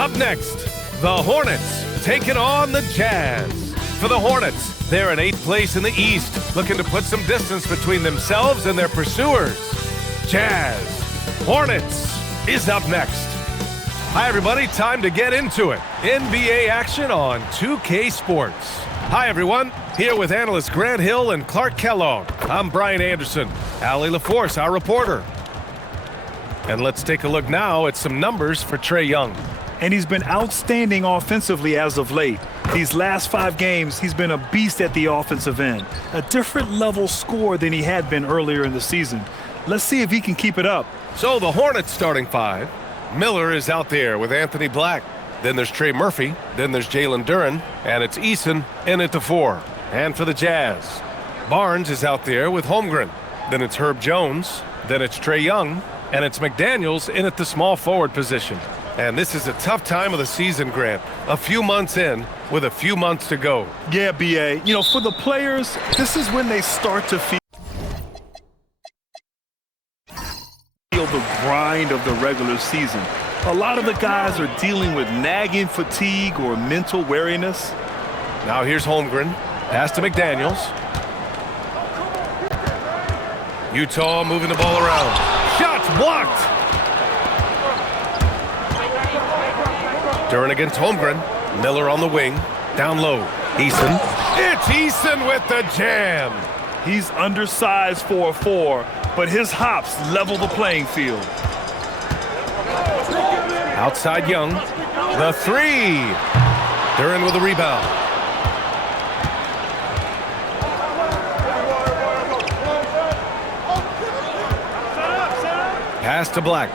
Up next, the Hornets taking on the Jazz. For the Hornets, they're in 8th place in the East, looking to put some distance between themselves and their pursuers. Jazz, Hornets is up next. Hi, everybody. Time to get into it. NBA action on 2K Sports. Hi, everyone. Here with analysts Grant Hill and Clark Kellogg. I'm Brian Anderson. Allie LaForce, our reporter. And let's take a look now at some numbers for Trae Young. And he's been outstanding offensively as of late. These last 5 games, he's been a beast at the offensive end. A different level score than he had been earlier in the season. Let's see if he can keep it up. So the Hornets starting 5. Miller is out there with Anthony Black. Then there's Trey Murphy. Then there's Jalen Duren. And it's Eason in at the 4. And for the Jazz, Barnes is out there with Holmgren. Then it's Herb Jones. Then it's Trae Young. And it's McDaniels in at the small forward position. And this is a tough time of the season, Grant. A few months in with a few months to go. Yeah, B.A. You know, for the players, this is when they start to feel the grind of the regular season. A lot of the guys are dealing with nagging fatigue or mental weariness. Now here's Holmgren. Pass to McDaniels. Utah moving the ball around. Shots blocked. Duren against Holmgren. Miller on the wing. Down low. Eason. It's Eason with the jam. He's undersized for a 4, but his hops level the playing field. Outside Young. The 3. Duren with a rebound. Pass to Black.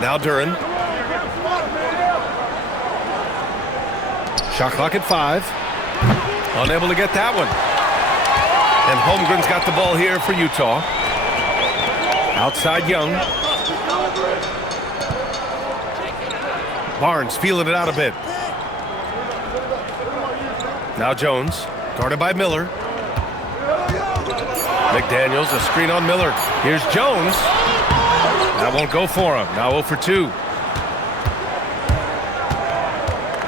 Now Duren. Shot clock at 5. Unable to get that one. And Holmgren's got the ball here for Utah. Outside Young. Barnes feeling it out a bit. Now Jones, guarded by Miller. McDaniels, a screen on Miller. Here's Jones. That won't go for him. Now 0 for 2.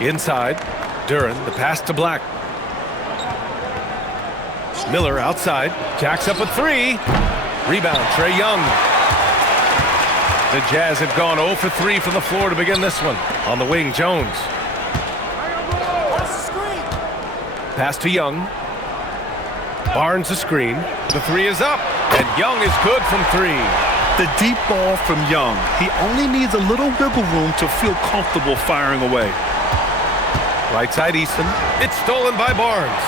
Inside, Duren, the pass to Black. Miller outside, jacks up a 3. Rebound, Trae Young. The Jazz have gone 0 for 3 from the floor to begin this one. On the wing, Jones. Pass to Young. Barnes the screen. The 3 is up, and Young is good from 3. The deep ball from Young. He only needs a little wiggle room to feel comfortable firing away. Right side Easton. It's stolen by Barnes.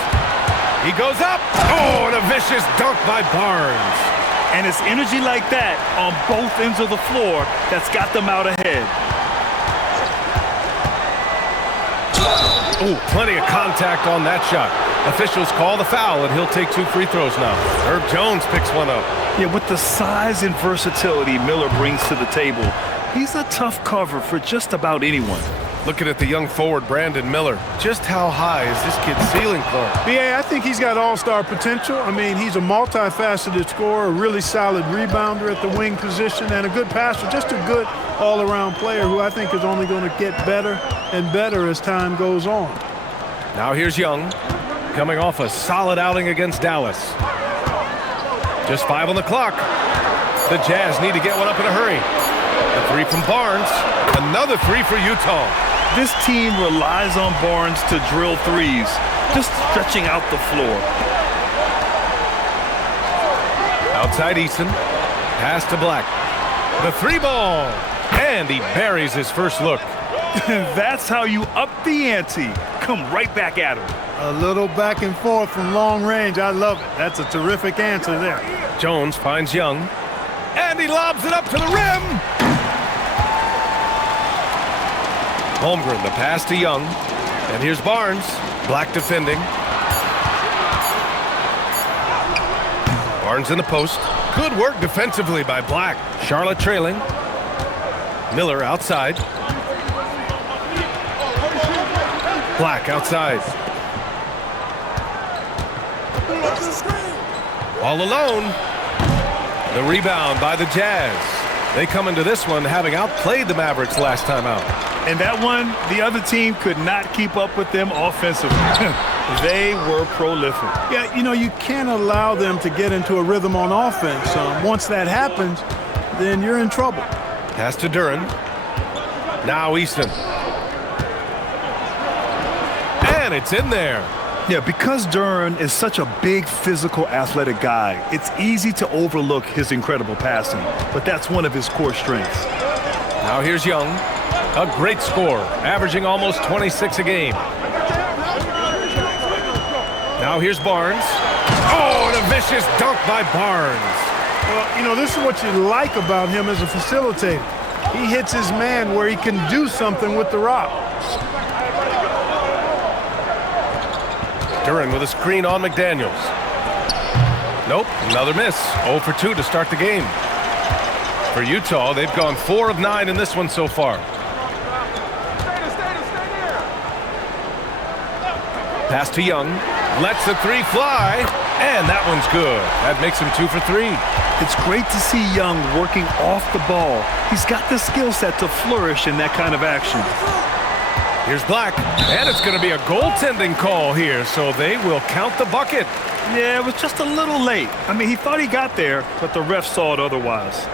He goes up. Oh, and a vicious dunk by Barnes. And it's energy like that on both ends of the floor that's got them out ahead. Oh, plenty of contact on that shot. Officials call the foul, and he'll take 2 free throws now. Herb Jones picks one up. Yeah, with the size and versatility Miller brings to the table, he's a tough cover for just about anyone. Looking at the young forward, Brandon Miller. Just how high is this kid's ceiling, Clark? Yeah, I think he's got all-star potential. I mean, he's a multifaceted scorer, a really solid rebounder at the wing position, and a good passer. Just a good all-around player who I think is only going to get better and better as time goes on. Now here's Young, coming off a solid outing against Dallas. Just 5 on the clock. The Jazz need to get one up in a hurry. The 3 from Barnes. Another 3 for Utah. This team relies on Barnes to drill 3s, just stretching out the floor. Outside Eason. Pass to Black. The 3 ball. And he buries his first look. That's how you up the ante. Come right back at him. A little back and forth from long range. I love it. That's a terrific answer there. Jones finds Young. And he lobs it up to the rim. Holmgren, the pass to Young. And here's Barnes. Black defending. Barnes in the post. Good work defensively by Black. Charlotte trailing. Miller outside. Black outside. All alone. The rebound by the Jazz. They come into this one having outplayed the Mavericks last time out. And that one, the other team could not keep up with them offensively. They were prolific. Yeah, you know, you can't allow them to get into a rhythm on offense. Once that happens, then you're in trouble. Pass to Duran. Now Easton. And it's in there. Yeah, because Duran is such a big, physical, athletic guy, it's easy to overlook his incredible passing. But that's one of his core strengths. Now here's Young. A great score, averaging almost 26 a game. Now here's Barnes. Oh, and a vicious dunk by Barnes. Well, you know, this is what you like about him as a facilitator. He hits his man where he can do something with the rock. Duran with a screen on McDaniels. Nope, another miss. 0 for 2 to start the game. For Utah, they've gone 4 of 9 in this one so far. Pass to Young. Lets the three fly. And that one's good. That makes him 2 for 3. It's great to see Young working off the ball. He's got the skill set to flourish in that kind of action. Here's Black, and it's going to be a goaltending call here, so they will count the bucket. Yeah, it was just a little late. I mean, he thought he got there, but the ref saw it otherwise.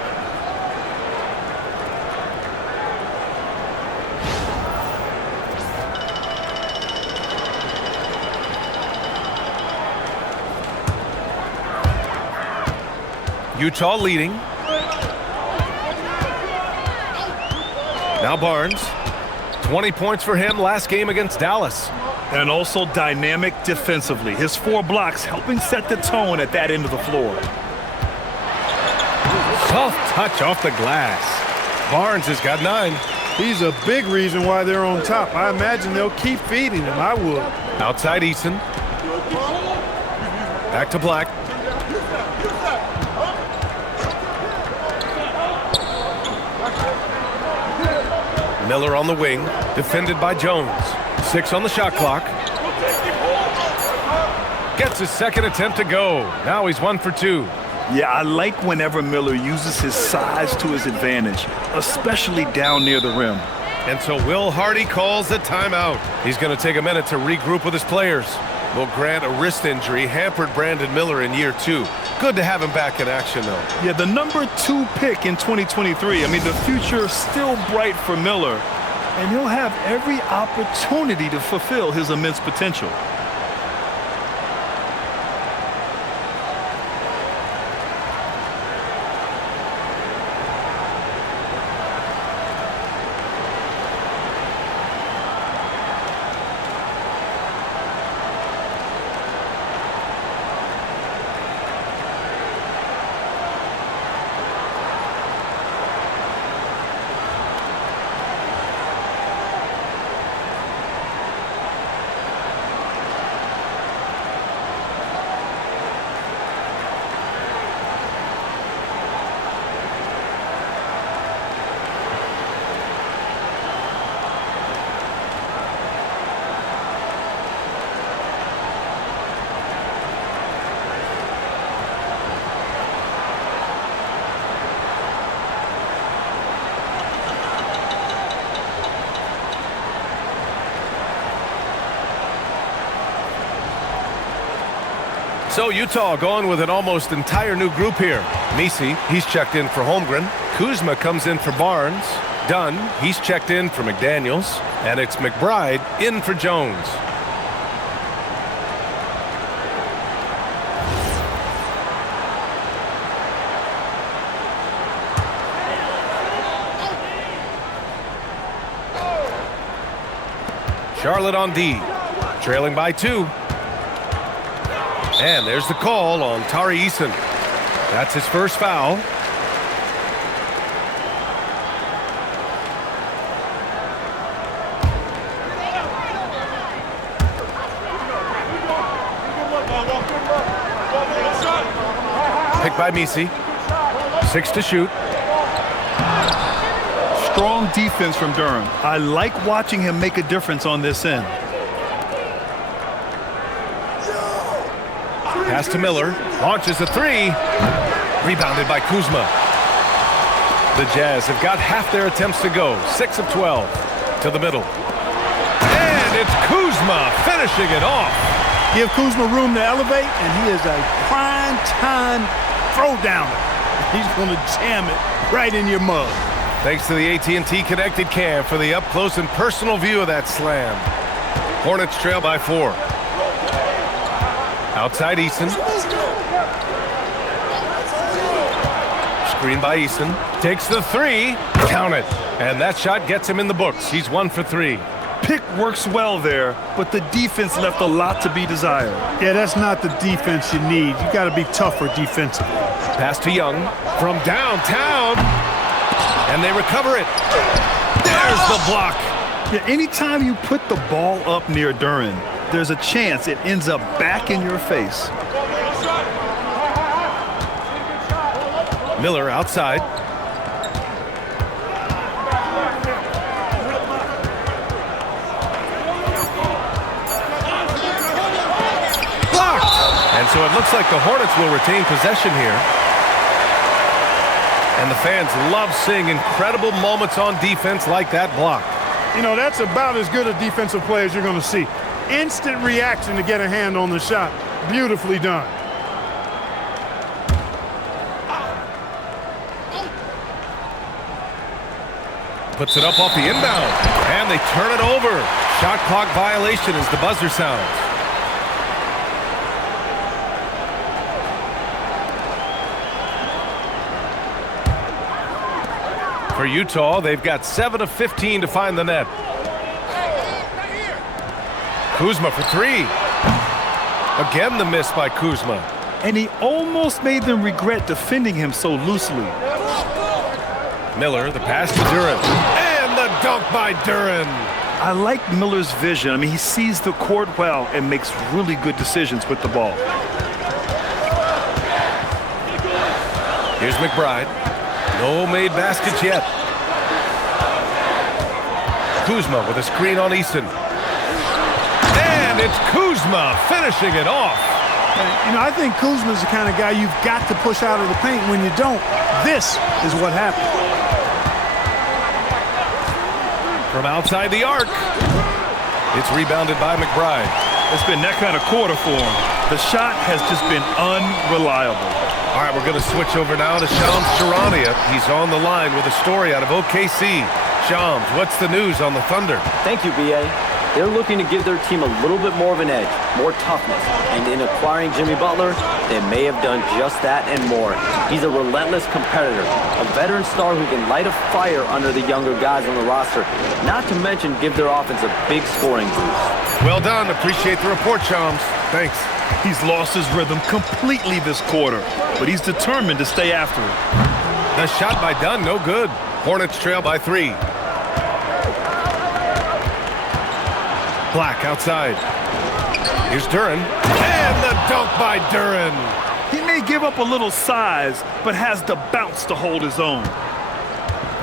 Utah leading. Now Barnes. 20 points for him last game against Dallas. And also dynamic defensively. His 4 blocks helping set the tone at that end of the floor. Soft touch off the glass. Barnes has got 9. He's a big reason why they're on top. I imagine they'll keep feeding him. I would. Outside Eason. Back to Black. Miller on the wing, defended by Jones. 6 on the shot clock. Gets his second attempt to go. Now he's 1 for 2. Yeah, I like whenever Miller uses his size to his advantage, especially down near the rim. And so Will Hardy calls the timeout. He's going to take a minute to regroup with his players. Will grant a wrist injury hampered Brandon Miller in year 2. Good to have him back in action, though. Yeah, the number 2 pick in 2023. I mean, the future is still bright for Miller, and he'll have every opportunity to fulfill his immense potential. So Utah going with an almost entire new group here. Messi, he's checked in for Holmgren. Kuzma comes in for Barnes. Dunn, he's checked in for McDaniels. And it's McBride in for Jones. Charlotte on D, trailing by 2. And there's the call on Tari Eason. That's his first foul. Picked by Messi. 6 to shoot. Strong defense from Durham. I like watching him make a difference on this end. Pass to Miller, launches a 3, rebounded by Kuzma. The Jazz have got half their attempts to go. 6 of 12. To the middle. And it's Kuzma finishing it off. Give Kuzma room to elevate, and he is a prime-time throw-downer. He's going to jam it right in your mug. Thanks to the AT&T Connected Cam for the up-close and personal view of that slam. Hornets trail by 4. Outside Eason. Screen by Eason. Takes the 3. Count it. And that shot gets him in the books. He's 1 for 3. Pick works well there, but the defense left a lot to be desired. Yeah, that's not the defense you need. You got to be tougher defensively. Pass to Young from downtown. And they recover it. There's the block. Yeah, anytime you put the ball up near Duren, there's a chance it ends up back in your face. Miller outside. Blocked! And so it looks like the Hornets will retain possession here. And the fans love seeing incredible moments on defense like that block. You know, that's about as good a defensive play as you're going to see. Instant reaction to get a hand on the shot. Beautifully done. Puts it up off the inbound. And they turn it over. Shot clock violation as the buzzer sounds. For Utah, they've got 7 of 15 to find the net. Kuzma for 3. Again the miss by Kuzma. And he almost made them regret defending him so loosely. Miller, the pass to Duren. And the dunk by Duren. I like Miller's vision. I mean, he sees the court well and makes really good decisions with the ball. Here's McBride. No made baskets yet. Kuzma with a screen on Eason. And it's Kuzma finishing it off. You know, I think Kuzma's the kind of guy you've got to push out of the paint. When you don't, this is what happens. From outside the arc. It's rebounded by McBride. It's been that kind of quarter for him. The shot has just been unreliable. All right, we're going to switch over now to Shams Charania. He's on the line with a story out of OKC. Shams, what's the news on the Thunder? Thank you, B.A. They're looking to give their team a little bit more of an edge, more toughness. And in acquiring Jimmy Butler, they may have done just that and more. He's a relentless competitor, a veteran star who can light a fire under the younger guys on the roster, not to mention give their offense a big scoring boost. Well done. Appreciate the report, Shams. Thanks. He's lost his rhythm completely this quarter, but he's determined to stay after it. The shot by Dunn, no good. Hornets trail by 3. Black outside. Here's Duren. And the dunk by Duren. He may give up a little size, but has the bounce to hold his own.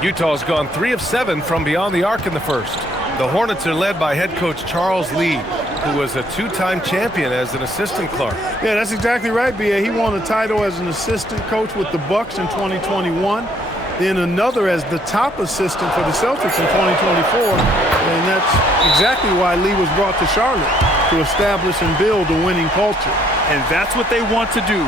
Utah's gone 3 of 7 from beyond the arc in the first. The Hornets are led by head coach Charles Lee, who was a 2-time champion as an assistant Clark. Yeah, that's exactly right, B.A. He won a title as an assistant coach with the Bucks in 2021. Then another as the top assistant for the Celtics in 2024. And that's exactly why Lee was brought to Charlotte, to establish and build a winning culture. And that's what they want to do.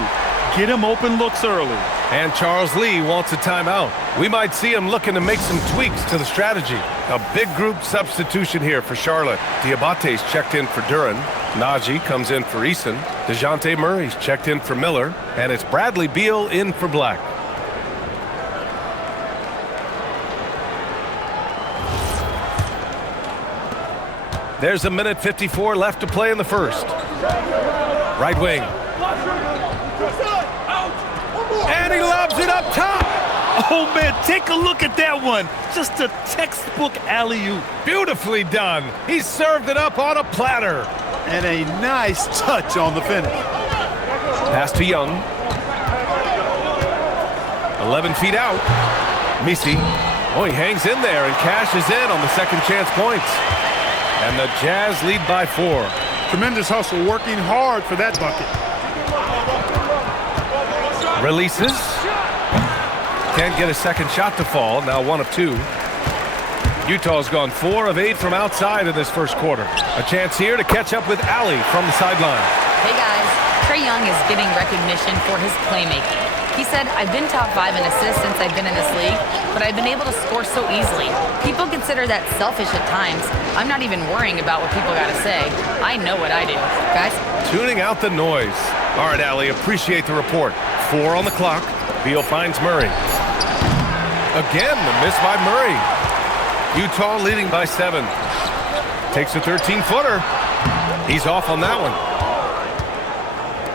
Get him open looks early. And Charles Lee wants a timeout. We might see him looking to make some tweaks to the strategy. A big group substitution here for Charlotte. Diabate's checked in for Duren. Najee comes in for Eason. DeJounte Murray's checked in for Miller. And it's Bradley Beal in for Black. There's a minute 54 left to play in the first. Right wing. And he lobs it up top. Oh, man, take a look at that one. Just a textbook alley-oop. Beautifully done. He served it up on a platter. And a nice touch on the finish. Pass to Young. 11 feet out. Misi. Oh, he hangs in there and cashes in on the second chance points. And the Jazz lead by 4. Tremendous hustle, working hard for that bucket. Releases. Can't get a second shot to fall. Now 1 of 2. Utah's gone 4 of 8 from outside in this first quarter. A chance here to catch up with Allie from the sideline. Hey guys, Trae Young is getting recognition for his playmaking. He said, I've been top 5 in assists since I've been in this league, but I've been able to score so easily. People consider that selfish at times. I'm not even worrying about what people gotta say. I know what I do. Guys? Tuning out the noise. All right, Allie, appreciate the report. 4 on the clock. Beal finds Murray. Again, the miss by Murray. Utah leading by 7. Takes a 13-footer. He's off on that one.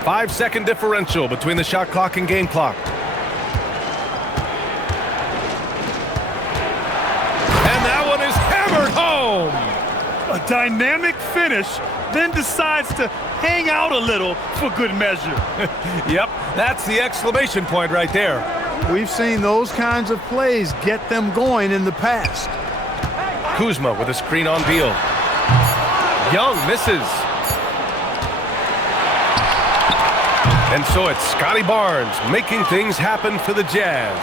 5-second differential between the shot clock and game clock. And that one is hammered home. A dynamic finish, then decides to hang out a little for good measure. Yep, that's the exclamation point right there. We've seen those kinds of plays get them going in the past. Kuzma with a screen on Beal. Young misses. And so it's Scotty Barnes making things happen for the Jazz.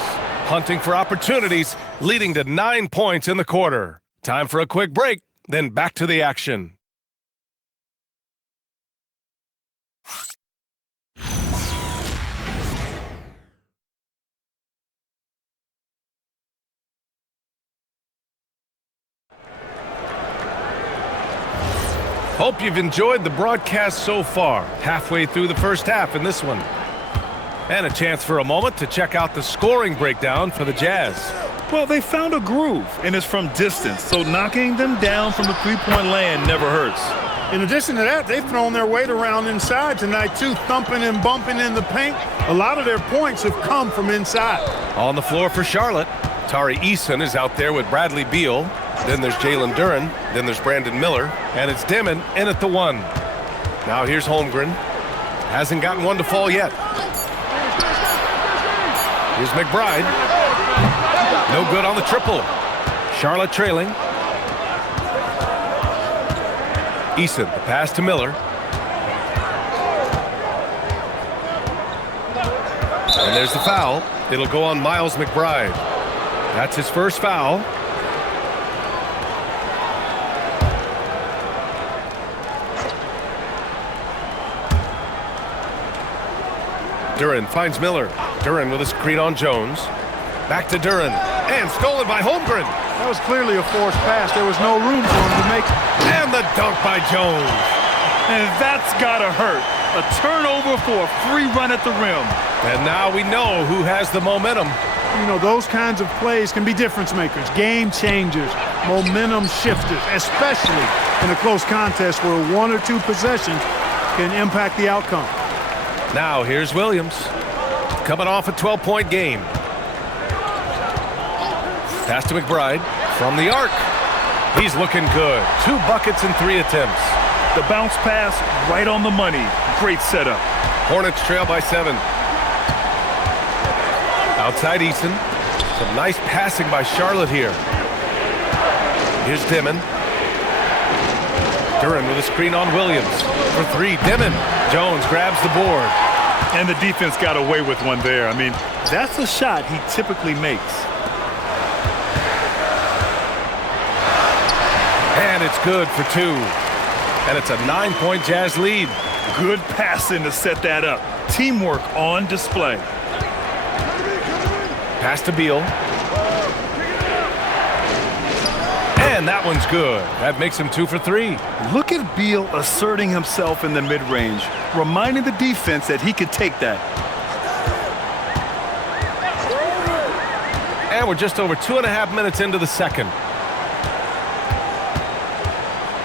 Hunting for opportunities, leading to 9 points in the quarter. Time for a quick break, then back to the action. Hope you've enjoyed the broadcast so far. Halfway through the first half in this one. And a chance for a moment to check out the scoring breakdown for the Jazz. Well, they found a groove, and it's from distance, so knocking them down from the three-point land never hurts. In addition to that, they've thrown their weight around inside tonight, too, thumping and bumping in the paint. A lot of their points have come from inside. On the floor for Charlotte, Tari Eason is out there with Bradley Beal. Then there's Jalen Duren. Then there's Brandon Miller. And it's Dimon in at the 1. Now here's Holmgren. Hasn't gotten one to fall yet. Here's McBride. No good on the triple. Charlotte trailing. Eason, the pass to Miller. And there's the foul. It'll go on Miles McBride. That's his first foul. Duren finds Miller. Duren with a screen on Jones. Back to Duren. And stolen by Holmgren. That was clearly a forced pass. There was no room for him to make it. And the dunk by Jones. And that's gotta hurt. A turnover for a free run at the rim. And now we know who has the momentum. You know, those kinds of plays can be difference makers, game changers, momentum shifters, especially in a close contest where 1 or 2 possessions can impact the outcome. Now here's Williams. Coming off a 12-point game. Pass to McBride from the arc. He's looking good. 2 buckets and 3 attempts. The bounce pass right on the money. Great setup. Hornets trail by 7. Outside Eason. Some nice passing by Charlotte here. Here's Dimon. Duren with a screen on Williams. For 3, Dimon. Jones grabs the board. And the defense got away with one there. I mean, that's a shot he typically makes. And it's good for 2. And it's a 9-point Jazz lead. Good passing to set that up. Teamwork on display. Pass to Beal. And that one's good. That makes him 2 for 3. Look at Beal asserting himself in the mid-range, reminding the defense that he could take that. And we're just over 2.5 minutes into the second.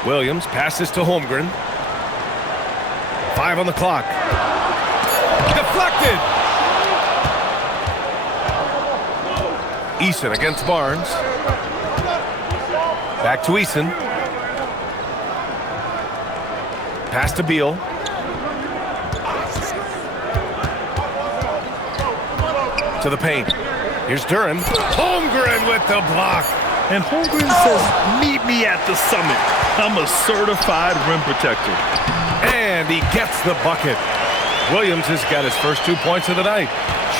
Williams passes to Holmgren. 5 on the clock. Deflected! Eason against Barnes. Back to Eason. Pass to Beal. To the paint. Here's Duren. Holmgren with the block. And Holmgren says, meet me at the summit. I'm a certified rim protector. And he gets the bucket. Williams has got his first 2 points of the night.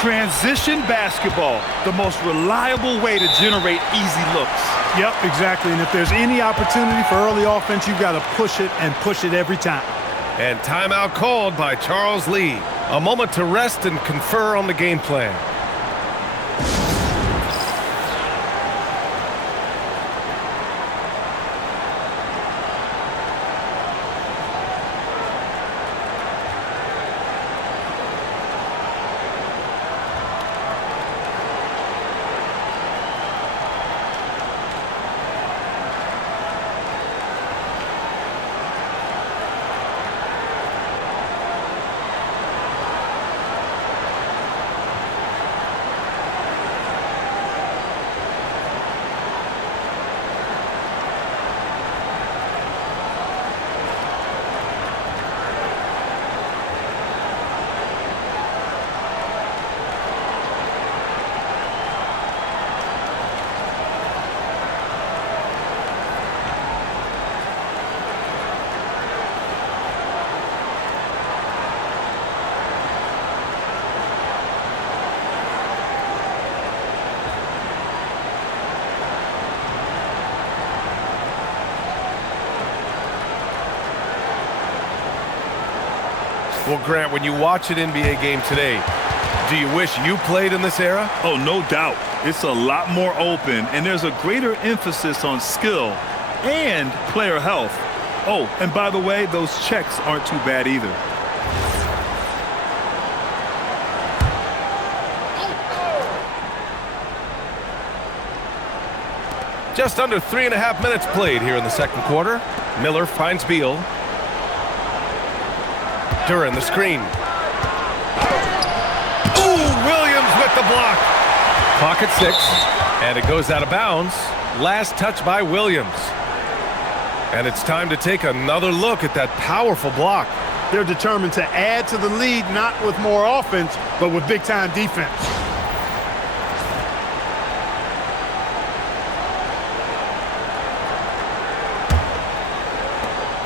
Transition basketball, the most reliable way to generate easy looks. Yep, exactly. And if there's any opportunity for early offense, you've got to push it and push it every time. And timeout called by Charles Lee. A moment to rest and confer on the game plan. Well, Grant, when you watch an NBA game today, do you wish you played in this era? Oh, no doubt. It's a lot more open, and there's a greater emphasis on skill and player health. Oh, and by the way, those checks aren't too bad either. Just under 3.5 minutes played here in the second quarter. Miller finds Beal. Duran the screen. Ooh, Williams with the block. Clock at 6, and it goes out of bounds. Last touch by Williams. And it's time to take another look at that powerful block. They're determined to add to the lead, not with more offense, but with big-time defense.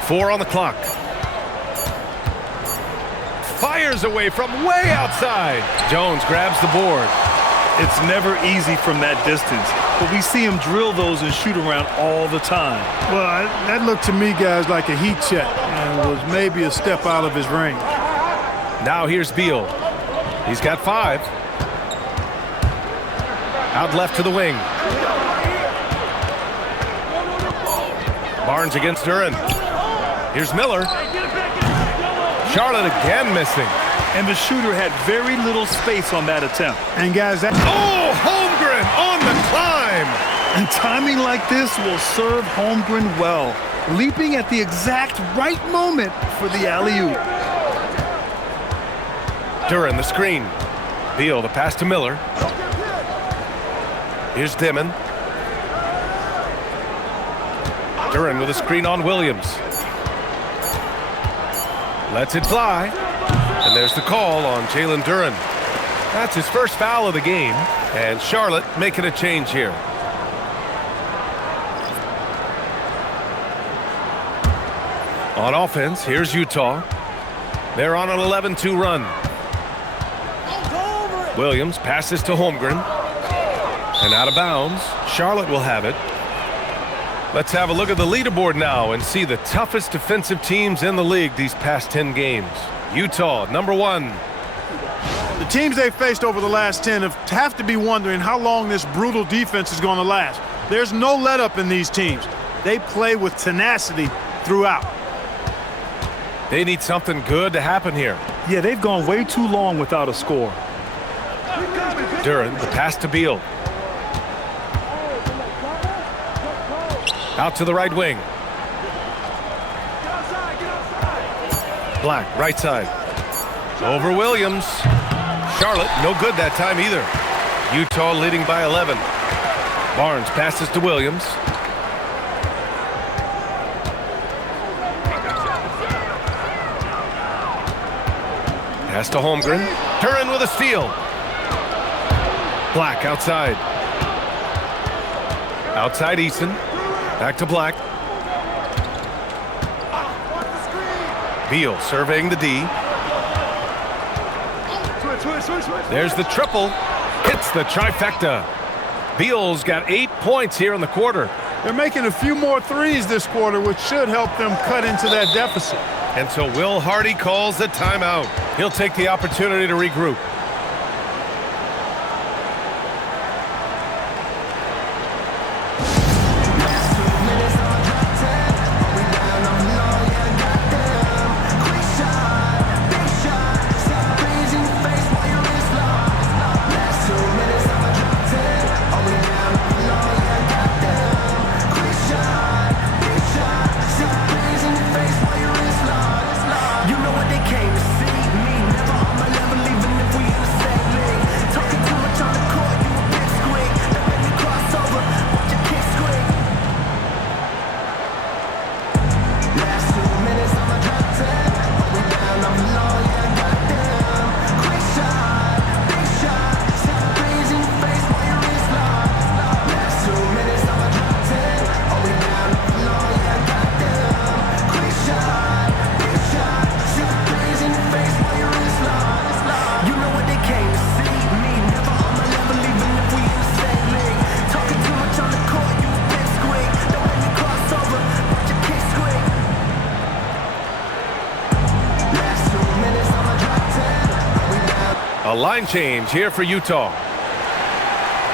Four on the clock. Fires away from way outside. Jones grabs the board. It's never easy from that distance, but we see him drill those and shoot around all the time. Well, that looked to me, guys, like a heat check and was maybe a step out of his range. Now here's Beal. He's got 5. Out left to the wing. Barnes against Duran. Here's Miller. Charlotte again missing. And the shooter had very little space on that attempt. And guys, that... Oh, Holmgren on the climb. And timing like this will serve Holmgren well, leaping at the exact right moment for the alley-oop. Duran the screen. Beal the pass to Miller. Here's Dimon. Duran with a screen on Williams. Lets it fly. And there's the call on Jalen Duran. That's his first foul of the game. And Charlotte making a change here. On offense, here's Utah. They're on an 11-2 run. Williams passes to Holmgren. And out of bounds. Charlotte will have it. Let's have a look at the leaderboard now and see the toughest defensive teams in the league these past 10 games. Utah, number 1. The teams they've faced over the last 10 have to be wondering how long this brutal defense is going to last. There's no let-up in these teams. They play with tenacity throughout. They need something good to happen here. Yeah, they've gone way too long without a score. Duran, the pass to Beal. Out to the right wing. Black, right side. Over Williams. Charlotte, no good that time either. Utah leading by 11. Barnes passes to Williams. Pass to Holmgren. Duran with a steal. Black outside. Outside Eason. Back to Black. Beal surveying the D. There's the triple. Hits the trifecta. Beal's got 8 points here in the quarter. They're making a few more threes this quarter, which should help them cut into that deficit. And so Will Hardy calls the timeout. He'll take the opportunity to regroup. A line change here for Utah.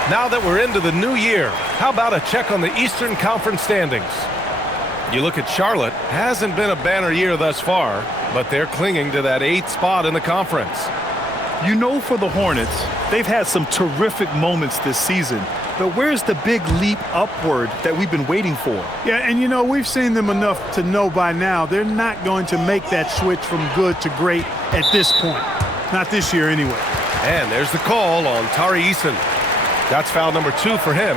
Now that we're into the new year, how about a check on the Eastern Conference standings? You look at Charlotte, hasn't been a banner year thus far, but they're clinging to that 8th spot in the conference. You know, for the Hornets, they've had some terrific moments this season. But where's the big leap upward that we've been waiting for? Yeah, and you know, we've seen them enough to know by now they're not going to make that switch from good to great at this point. Not this year anyway. And there's the call on Tari Eason. That's foul number 2 for him.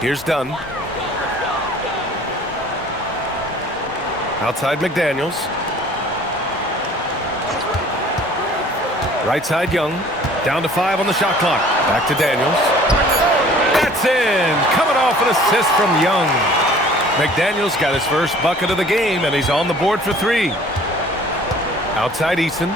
Here's Dunn. Outside McDaniels. Right side Young. Down to 5 on the shot clock. Back to Daniels. That's in. Coming off an assist from Young. McDaniels got his first bucket of the game, and he's on the board for 3. Outside Eason.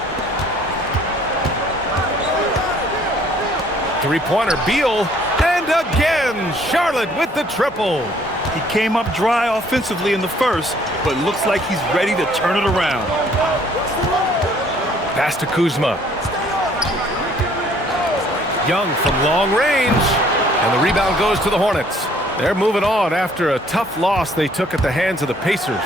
Three-pointer, Beal. And again, Charlotte with the triple. He came up dry offensively in the first, but looks like he's ready to turn it around. Pass to Kuzma. Young from long range. And the rebound goes to the Hornets. They're moving on after a tough loss they took at the hands of the Pacers.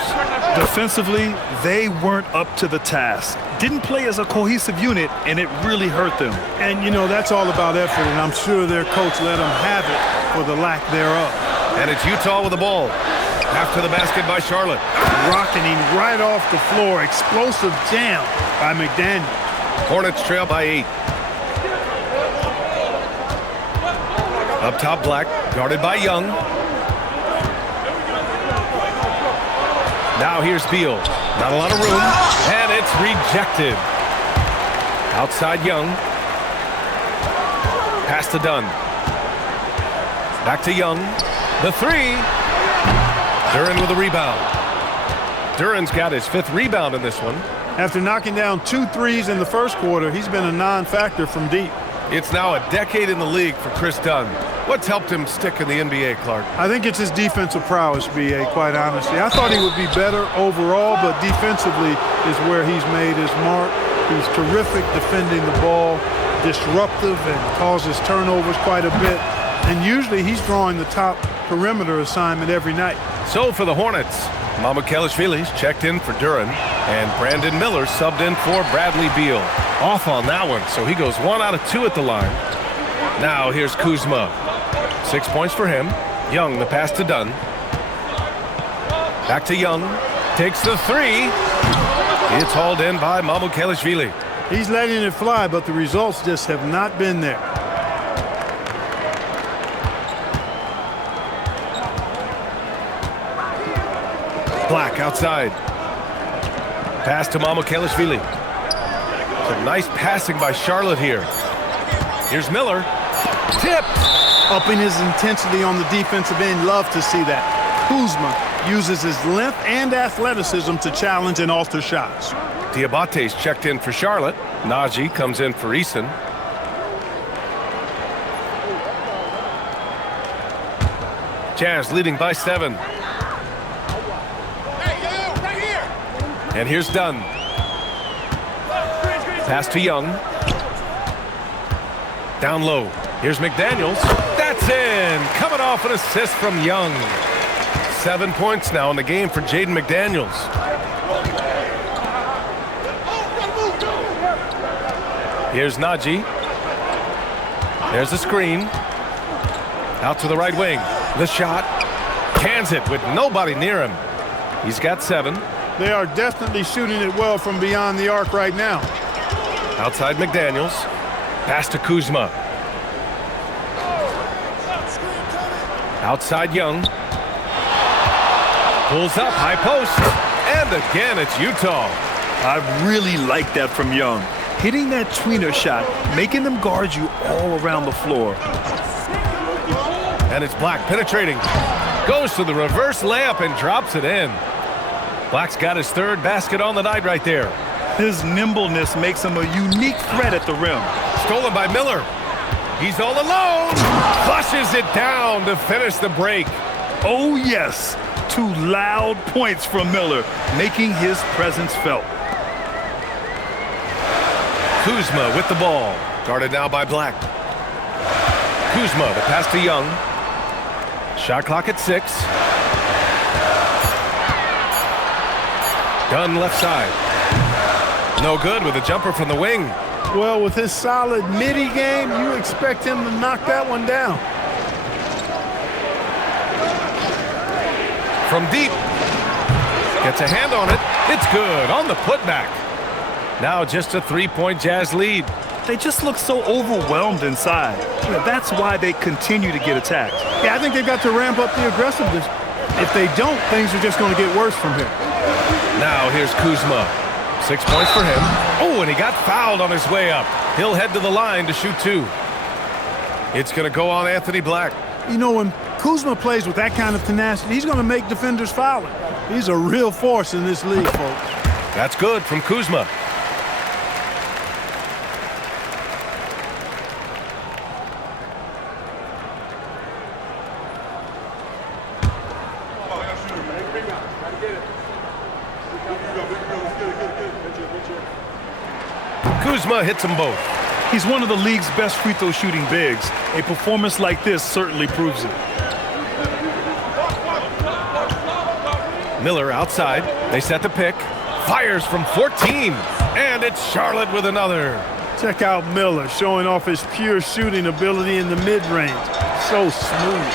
Defensively, they weren't up to the task. Didn't play as a cohesive unit, and it really hurt them. And, you know, that's all about effort, and I'm sure their coach let them have it for the lack thereof. And it's Utah with the ball. After the basket by Charlotte. Rocketing right off the floor. Explosive jam by McDaniels. Hornets trail by 8. Up top, Black, guarded by Young. Now here's Beal. Not a lot of room, and it's rejected. Outside Young. Pass to Dunn. Back to Young. The 3. Duren with a rebound. Duren's got his 5th rebound in this one. After knocking down 2 threes in the first quarter, he's been a non-factor from deep. It's now a decade in the league for Chris Dunn. What's helped him stick in the NBA, Clark? I think it's his defensive prowess, B.A., quite honestly. I thought he would be better overall, but defensively is where he's made his mark. He's terrific defending the ball, disruptive, and causes turnovers quite a bit. And usually he's drawing the top perimeter assignment every night. So for the Hornets, Mamukelashvili's checked in for Duren, and Brandon Miller subbed in for Bradley Beal. Off on that one, so he goes 1 out of 2 at the line. Now here's Kuzma. 6 points for him. Young, the pass to Dunn. Back to Young. Takes the 3. It's hauled in by Mamukelashvili. He's letting it fly, but the results just have not been there. Black outside. Pass to Mamukelashvili. Some nice passing by Charlotte here. Here's Miller. Tipped. Upping his intensity on the defensive end. Love to see that. Kuzma Uses his length and athleticism to challenge and alter shots. Diabate's checked in for Charlotte. Najee comes in for Eason. Jazz leading by 7. And here's Dunn. Pass to Young. Down low. Here's McDaniels. That's in. Coming off an assist from Young. 7 points now in the game for Jaden McDaniels. Here's Najee. There's the screen. Out to the right wing. The shot. Cans it with nobody near him. He's got 7. They are definitely shooting it well from beyond the arc right now. Outside McDaniels. Pass to Kuzma. Outside Young. Pulls up, high post. And again, it's Utah. I really like that from Young. Hitting that tweener shot, making them guard you all around the floor. And it's Black penetrating. Goes to the reverse layup and drops it in. Black's got his 3rd basket on the night right there. His nimbleness makes him a unique threat at the rim. Stolen by Miller. He's all alone. Flushes it down to finish the break. Oh, yes. 2 loud points from Miller, making his presence felt. Kuzma with the ball. Guarded now by Black. Kuzma, the pass to Young. Shot clock at 6. Dunn left side. No good with a jumper from the wing. Well, with his solid midi game, you expect him to knock that one down. From deep. Gets a hand on it. It's good on the putback. Now just a 3-point Jazz lead. They just look so overwhelmed inside. That's why they continue to get attacked. Yeah, I think they've got to ramp up the aggressiveness. If they don't, things are just going to get worse from here. Now here's Kuzma. 6 points for him. Oh, and he got fouled on his way up. He'll head to the line to shoot 2. It's going to go on Anthony Black. You know, when Kuzma plays with that kind of tenacity, he's going to make defenders foul him. He's a real force in this league, folks. That's good from Kuzma. Kuzma hits them both. He's one of the league's best free throw shooting bigs. A performance like this certainly proves it. Miller outside. They set the pick. Fires from 14. And it's Charlotte with another. Check out Miller showing off his pure shooting ability in the mid-range. So smooth.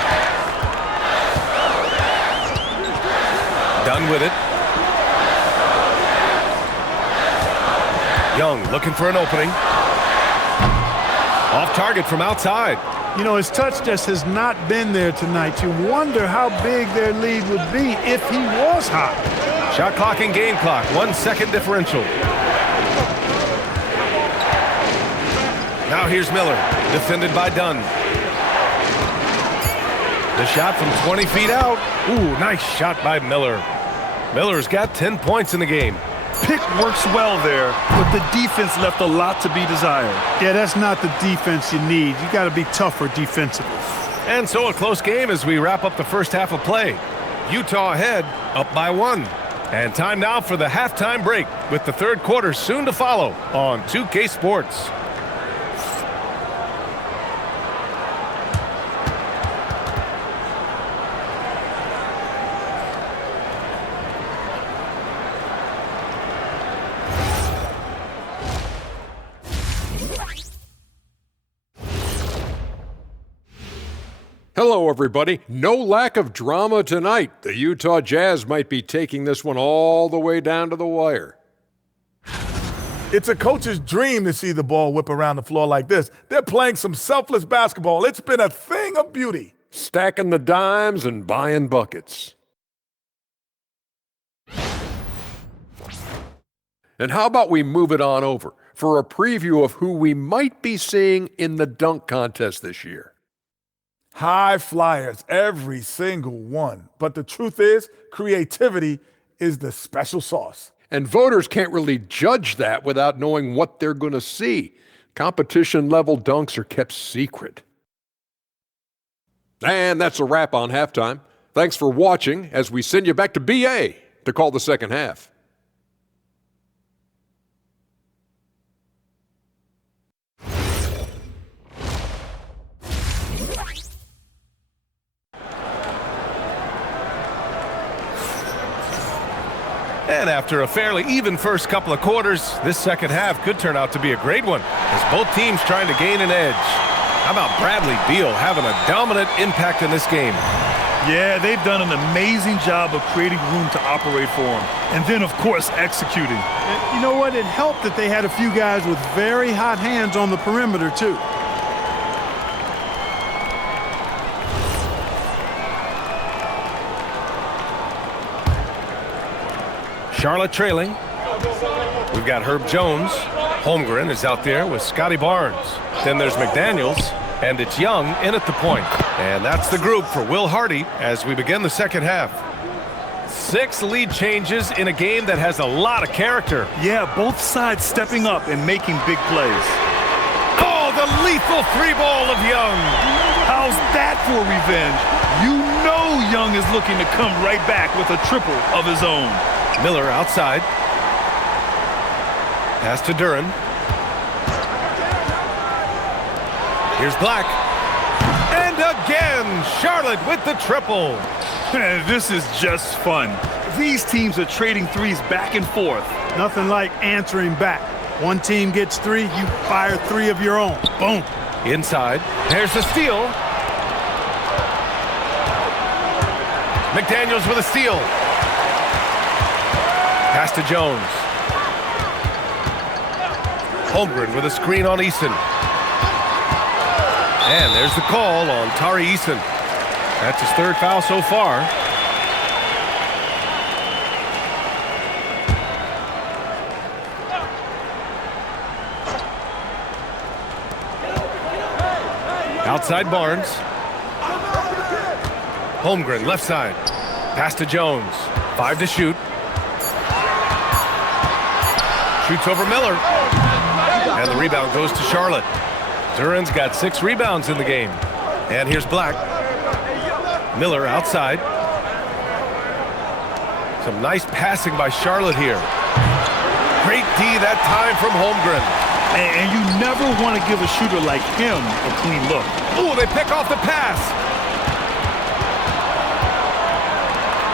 Done with it. Young looking for an opening. Off target from outside. You know, his touch just has not been there tonight. You wonder how big their lead would be if he was hot. Shot clock and game clock. 1 second differential. Now here's Miller. Defended by Dunn. The shot from 20 feet out. Ooh, nice shot by Miller. Miller's got 10 points in the game. Pick works well there, but the defense left a lot to be desired. Yeah, that's not the defense you need. You got to be tougher defensively. And so a close game as we wrap up the first half of play. Utah ahead, up by 1. And time now for the halftime break, with the third quarter soon to follow on 2K Sports. Hello, everybody. No lack of drama tonight. The Utah Jazz might be taking this one all the way down to the wire. It's a coach's dream to see the ball whip around the floor like this. They're playing some selfless basketball. It's been a thing of beauty. Stacking the dimes and buying buckets. And how about we move it on over for a preview of who we might be seeing in the dunk contest this year. High flyers, every single one. But the truth is, creativity is the special sauce. And voters can't really judge that without knowing what they're going to see. Competition-level dunks are kept secret. And that's a wrap on halftime. Thanks for watching as we send you back to BA to call the second half. And after a fairly even first couple of quarters, this second half could turn out to be a great one as both teams trying to gain an edge. How about Bradley Beal having a dominant impact in this game? Yeah, they've done an amazing job of creating room to operate for him. And then, of course, executing. And you know what? It helped that they had a few guys with very hot hands on the perimeter, too. Charlotte trailing. We've got Herb Jones. Holmgren is out there with Scotty Barnes. Then there's McDaniels, and it's Young in at the point. And that's the group for Will Hardy as we begin the second half. 6 lead changes in a game that has a lot of character. Yeah, both sides stepping up and making big plays. Oh, the lethal 3-ball of Young. How's that for revenge? You know Young is looking to come right back with a triple of his own. Miller outside. Pass to Duran. Here's Black. And again, Charlotte with the triple. This is just fun. These teams are trading threes back and forth. Nothing like answering back. One team gets 3, you fire 3 of your own. Boom. Inside. There's the steal. McDaniels with a steal. Pass to Jones. Holmgren with a screen on Eason. And there's the call on Tari Eason. That's his 3rd foul so far. Outside Barnes. Holmgren left side. Pass to Jones. 5 to shoot. Shoots over Miller. And the rebound goes to Charlotte. Duran's got 6 rebounds in the game. And here's Black. Miller outside. Some nice passing by Charlotte here. Great D that time from Holmgren. And you never want to give a shooter like him a clean look. Ooh, they pick off the pass.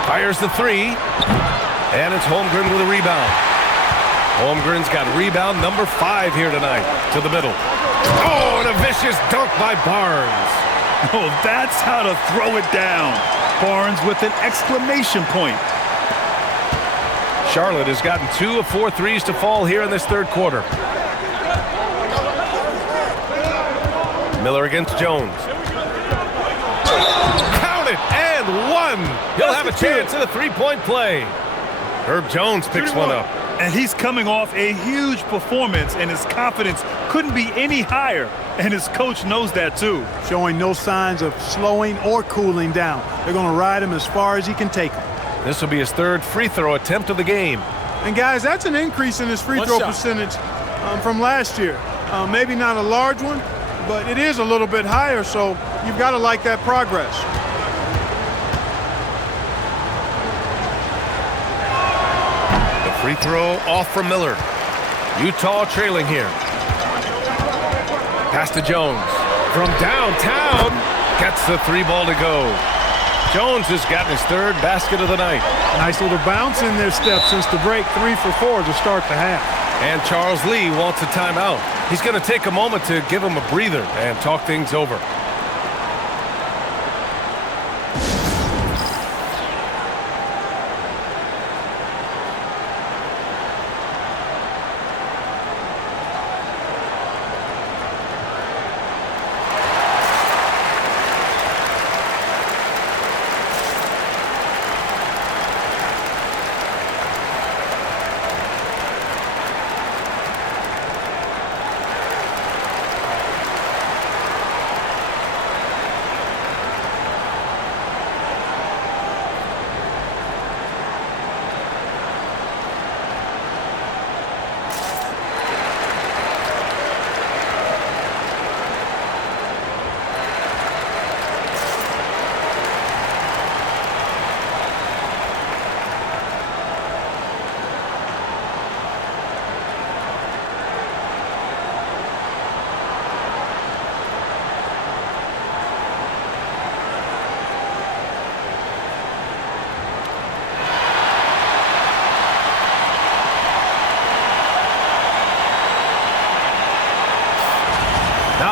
Fires the 3. And it's Holmgren with a rebound. Holmgren's got rebound number 5 here tonight. To the middle. Oh, and a vicious dunk by Barnes. Oh, that's how to throw it down. Barnes with an exclamation point. Charlotte has gotten 2 of 4 threes to fall here in this 3rd quarter. Miller against Jones. Count it, and 1. He'll have a chance at a 3-point play. Herb Jones picks one up. And he's coming off a huge performance, and his confidence couldn't be any higher. And his coach knows that, too. Showing no signs of slowing or cooling down. They're going to ride him as far as he can take him. This will be his 3rd free throw attempt of the game. And, guys, that's an increase in his free throw percentage from last year. Maybe not a large one, but it is a little bit higher, so you've got to like that progress. Free throw off from Miller. Utah trailing here. Pass to Jones. From downtown, gets the 3-ball to go. Jones has gotten his 3rd basket of the night. Nice little bounce in their step since the break. 3 for 4 to start the half. And Charles Lee wants a timeout. He's going to take a moment to give him a breather and talk things over.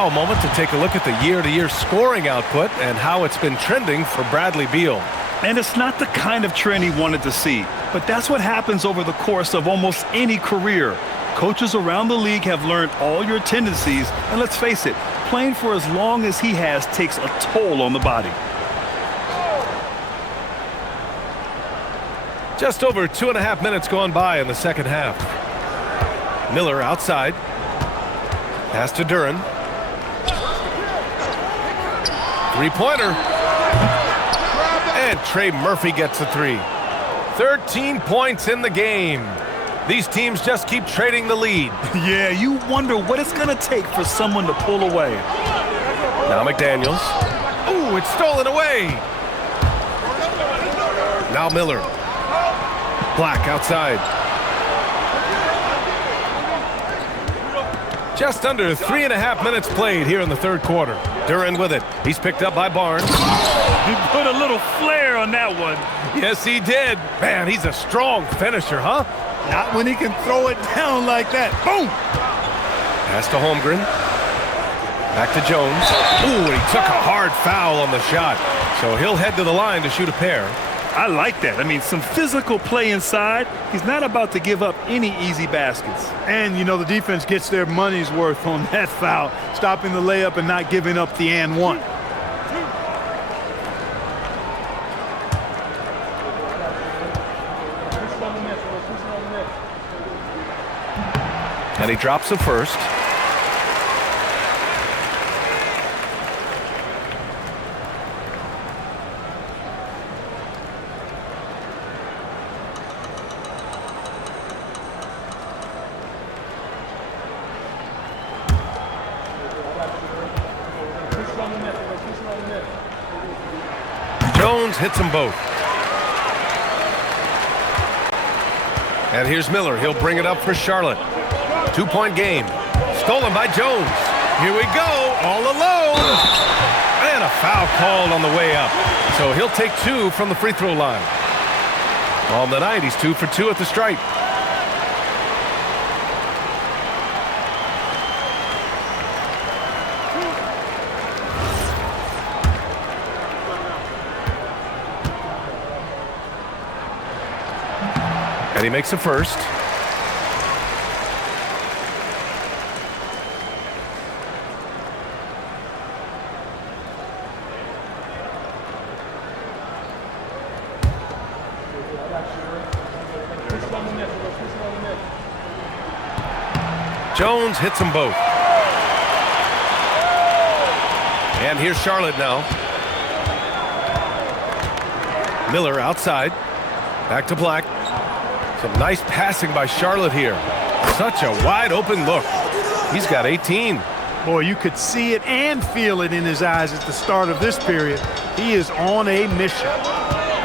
now a moment to take a look at the year-to-year scoring output and how it's been trending for Bradley Beal. And it's not the kind of trend he wanted to see, but that's what happens over the course of almost any career. Coaches around the league have learned all your tendencies, and let's face it, playing for as long as he has takes a toll on the body. Just over 2.5 minutes gone by in the second half. Miller outside. Pass to Duren. Three-pointer. And Trey Murphy gets a three. 13 points in the game. These teams just keep trading the lead. Yeah, you wonder what it's going to take for someone to pull away. Now McDaniels. Ooh, it's stolen away. Now Miller. Black outside. Just under 3.5 minutes played here in the third quarter. Duren with it. He's picked up by Barnes. He put a little flair on that one. Yes, he did. Man, he's a strong finisher, huh? Not when he can throw it down like that. Boom! Pass to Holmgren. Back to Jones. Ooh, and he took a hard foul on the shot. So he'll head to the line to shoot a pair. I like that. I mean, some physical play inside. He's not about to give up any easy baskets. And, you know, the defense gets their money's worth on that foul, stopping the layup and not giving up the and one. And he drops the first. Jones hits them both. And here's Miller. He'll bring it up for Charlotte. 2-point game. Stolen by Jones. Here we go. All alone. And a foul called on the way up. So he'll take 2 from the free throw line. On the night, he's 2 for 2 at the stripe. And he makes the first. Jones hits them both. And here's Charlotte now. Miller outside. Back to Black. Some nice passing by Charlotte here. Such a wide open look. He's got 18. Boy, you could see it and feel it in his eyes at the start of this period. He is on a mission.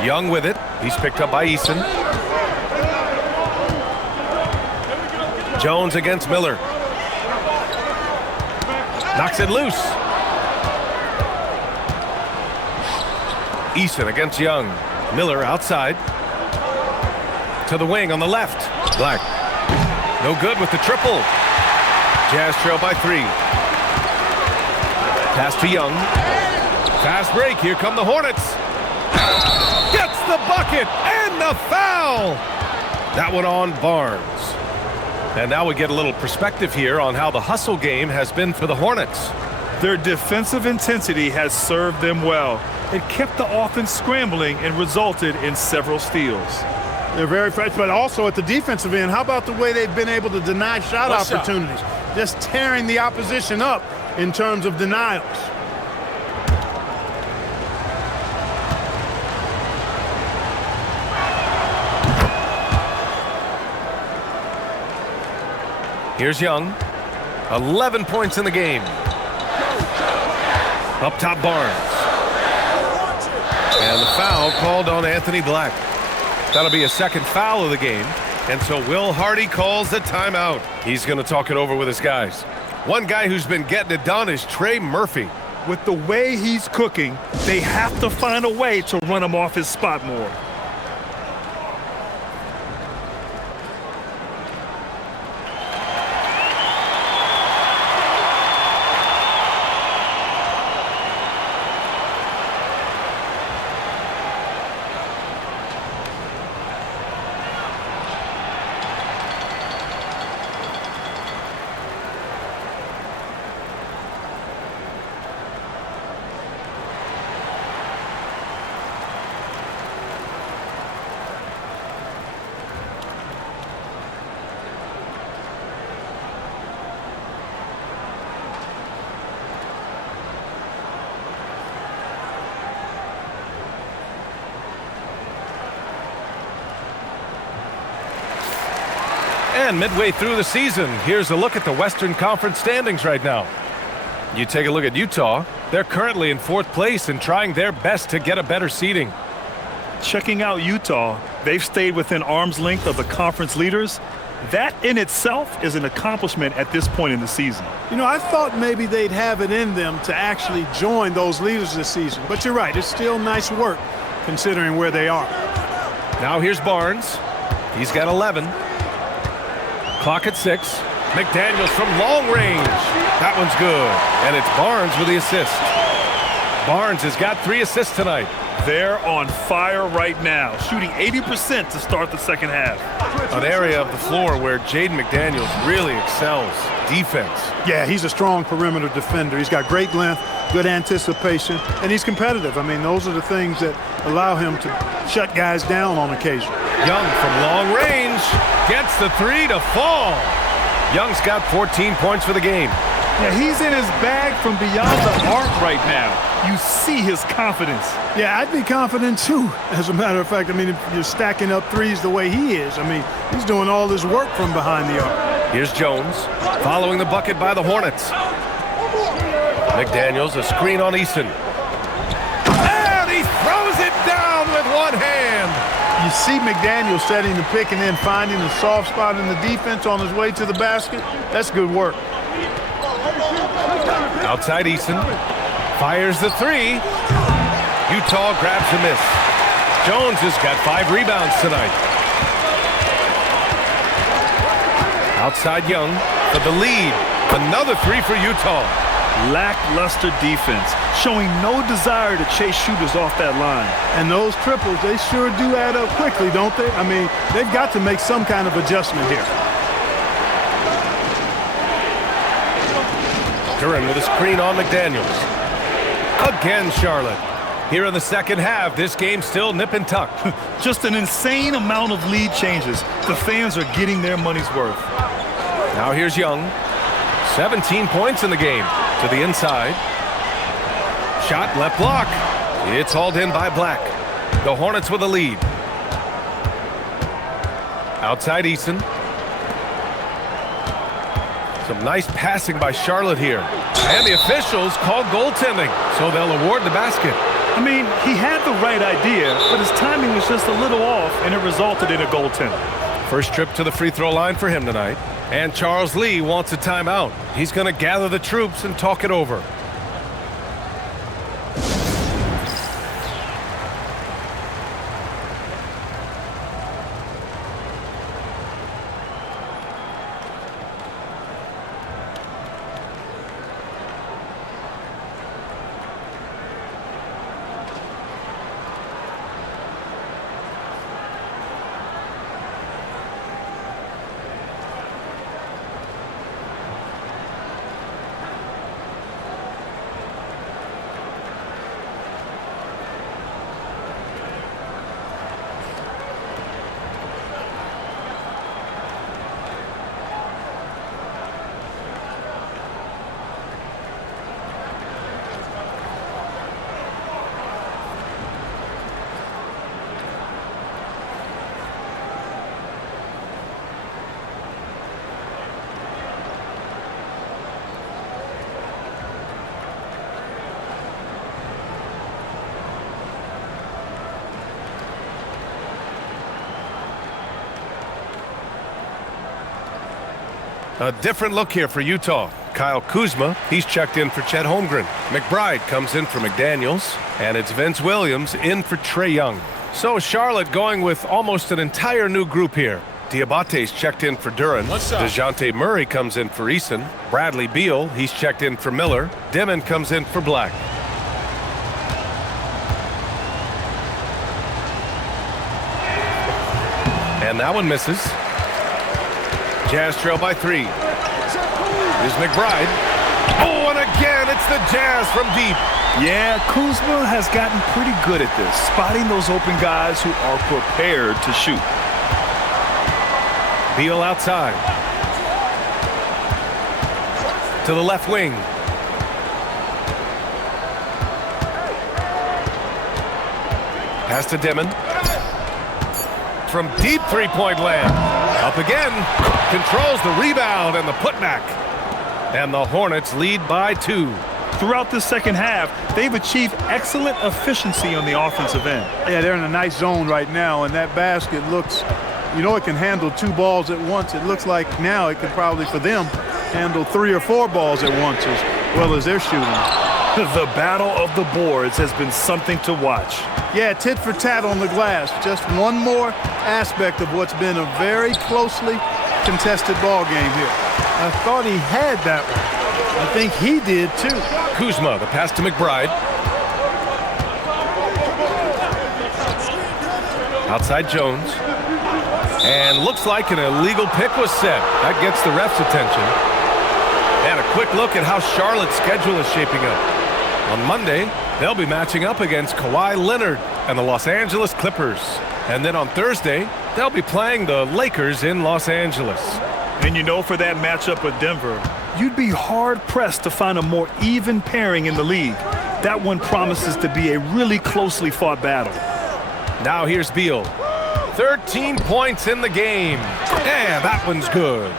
Young with it. He's picked up by Eason. Jones against Miller. Knocks it loose. Eason against Young. Miller outside. To the wing on the left. Black. No good with the triple. Jazz trail by 3. Pass to Young. Fast break. Here come the Hornets. Gets the bucket and the foul. That one on Barnes. And now we get a little perspective here on how the hustle game has been for the Hornets. Their defensive intensity has served them well. It kept the offense scrambling and resulted in several steals. They're very fresh, but also at the defensive end, how about the way they've been able to deny shot opportunities? Just tearing the opposition up in terms of denials. Here's Young. 11 points in the game. Up top, Barnes. And the foul called on Anthony Black. That'll be a second foul of the game. And so Will Hardy calls the timeout. He's going to talk it over with his guys. One guy who's been getting it done is Trey Murphy. With the way he's cooking, they have to find a way to run him off his spot more. And midway through the season, here's a look at the Western Conference standings right now. You take a look at Utah. They're currently in 4th place and trying their best to get a better seeding. Checking out Utah, they've stayed within arm's length of the conference leaders. That in itself is an accomplishment at this point in the season. You know, I thought maybe they'd have it in them to actually join those leaders this season. But you're right, it's still nice work considering where they are. Now here's Barnes. He's got 11. Clock at 6. McDaniels from long range. That one's good. And it's Barnes with the assist. Barnes has got 3 assists tonight. They're on fire right now, shooting 80% to start the second half. An area of the floor where Jaden McDaniels really excels. Defense. Yeah, he's a strong perimeter defender. He's got great length, good anticipation, and he's competitive. I mean, those are the things that allow him to shut guys down on occasion. Young from long range gets the 3 to fall. Young's got 14 points for the game. Yeah, he's in his bag from beyond the arc right now. You see his confidence. Yeah, I'd be confident too. As a matter of fact, I mean, if you're stacking up threes the way he is, I mean, he's doing all this work from behind the arc. Here's Jones following the bucket by the Hornets. McDaniels, a screen on Easton. And he throws it down with one hand. You see McDaniels setting the pick and then finding the soft spot in the defense on his way to the basket. That's good work. Outside Easton. Fires the 3. Utah grabs the miss. Jones has got 5 rebounds tonight. Outside Young for the lead. Another 3 for Utah. Lackluster defense, showing no desire to chase shooters off that line. And those triples, they sure do add up quickly, don't they? I mean, they've got to make some kind of adjustment here. Duran with a screen on McDaniels. Again, Charlotte. Here in the second half, this game's still nip and tuck. Just an insane amount of lead changes. The fans are getting their money's worth. Now here's Young. 17 points in the game. To the inside. Shot left block. It's hauled in by Black. The Hornets with a lead. Outside Easton. Some nice passing by Charlotte here. And the officials called goaltending, so they'll award the basket. I mean, he had the right idea, but his timing was just a little off, and it resulted in a goaltending. First trip to the free throw line for him tonight. And Charles Lee wants a timeout. He's going to gather the troops and talk it over. A different look here for Utah. Kyle Kuzma, he's checked in for Chet Holmgren. McBride comes in for McDaniels. And it's Vince Williams in for Trae Young. So Charlotte going with almost an entire new group here. Diabate's checked in for Duran. DeJounte Murray comes in for Eason. Bradley Beal, he's checked in for Miller. Dimon comes in for Black. And that one misses. Jazz trail by 3. Here's McBride. Oh, and again, it's the Jazz from deep. Yeah, Kuzma has gotten pretty good at this, spotting those open guys who are prepared to shoot. Beal outside. To the left wing. Pass to Dimon. From deep three-point land. Up again. Controls the rebound and the putback. And the Hornets lead by 2. Throughout the second half, they've achieved excellent efficiency on the offensive end. Yeah, they're in a nice zone right now, and that basket looks, you know, it can handle 2 balls at once. It looks like now it could probably, for them, handle 3 or 4 balls at once as well as they're shooting. The battle of the boards has been something to watch. Yeah, tit for tat on the glass. Just one more aspect of what's been a very closely contested ball game here. I thought he had that one. I think he did too. Kuzma, the pass to McBride. Outside Jones. And looks like an illegal pick was set. That gets the ref's attention. And a quick look at how Charlotte's schedule is shaping up. On Monday, they'll be matching up against Kawhi Leonard and the Los Angeles Clippers. And then on Thursday, they'll be playing the Lakers in Los Angeles. And you know, for that matchup with Denver, you'd be hard-pressed to find a more even pairing in the league. That one promises to be a really closely fought battle. Now here's Beal. 13 points in the game. And that one's good.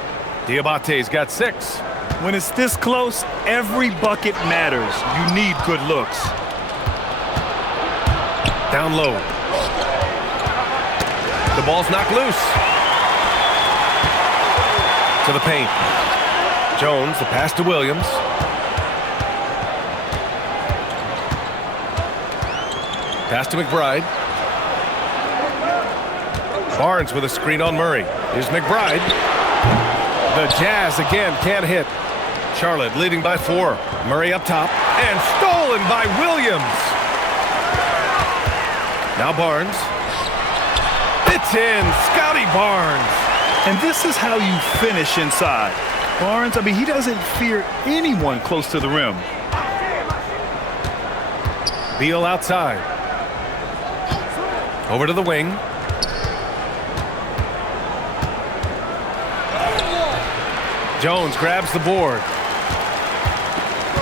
Diabate's got 6. When it's this close, every bucket matters. You need good looks. Down low. The ball's knocked loose. To the paint. Jones, the pass to Williams. Pass to McBride. Barnes with a screen on Murray. Here's McBride. The Jazz again can't hit. Charlotte leading by 4. Murray up top. And stolen by Williams. Now Barnes. It's in. Scotty Barnes. And this is how you finish inside. Barnes, I mean, he doesn't fear anyone close to the rim. Beal outside. Over to the wing. Jones grabs the board.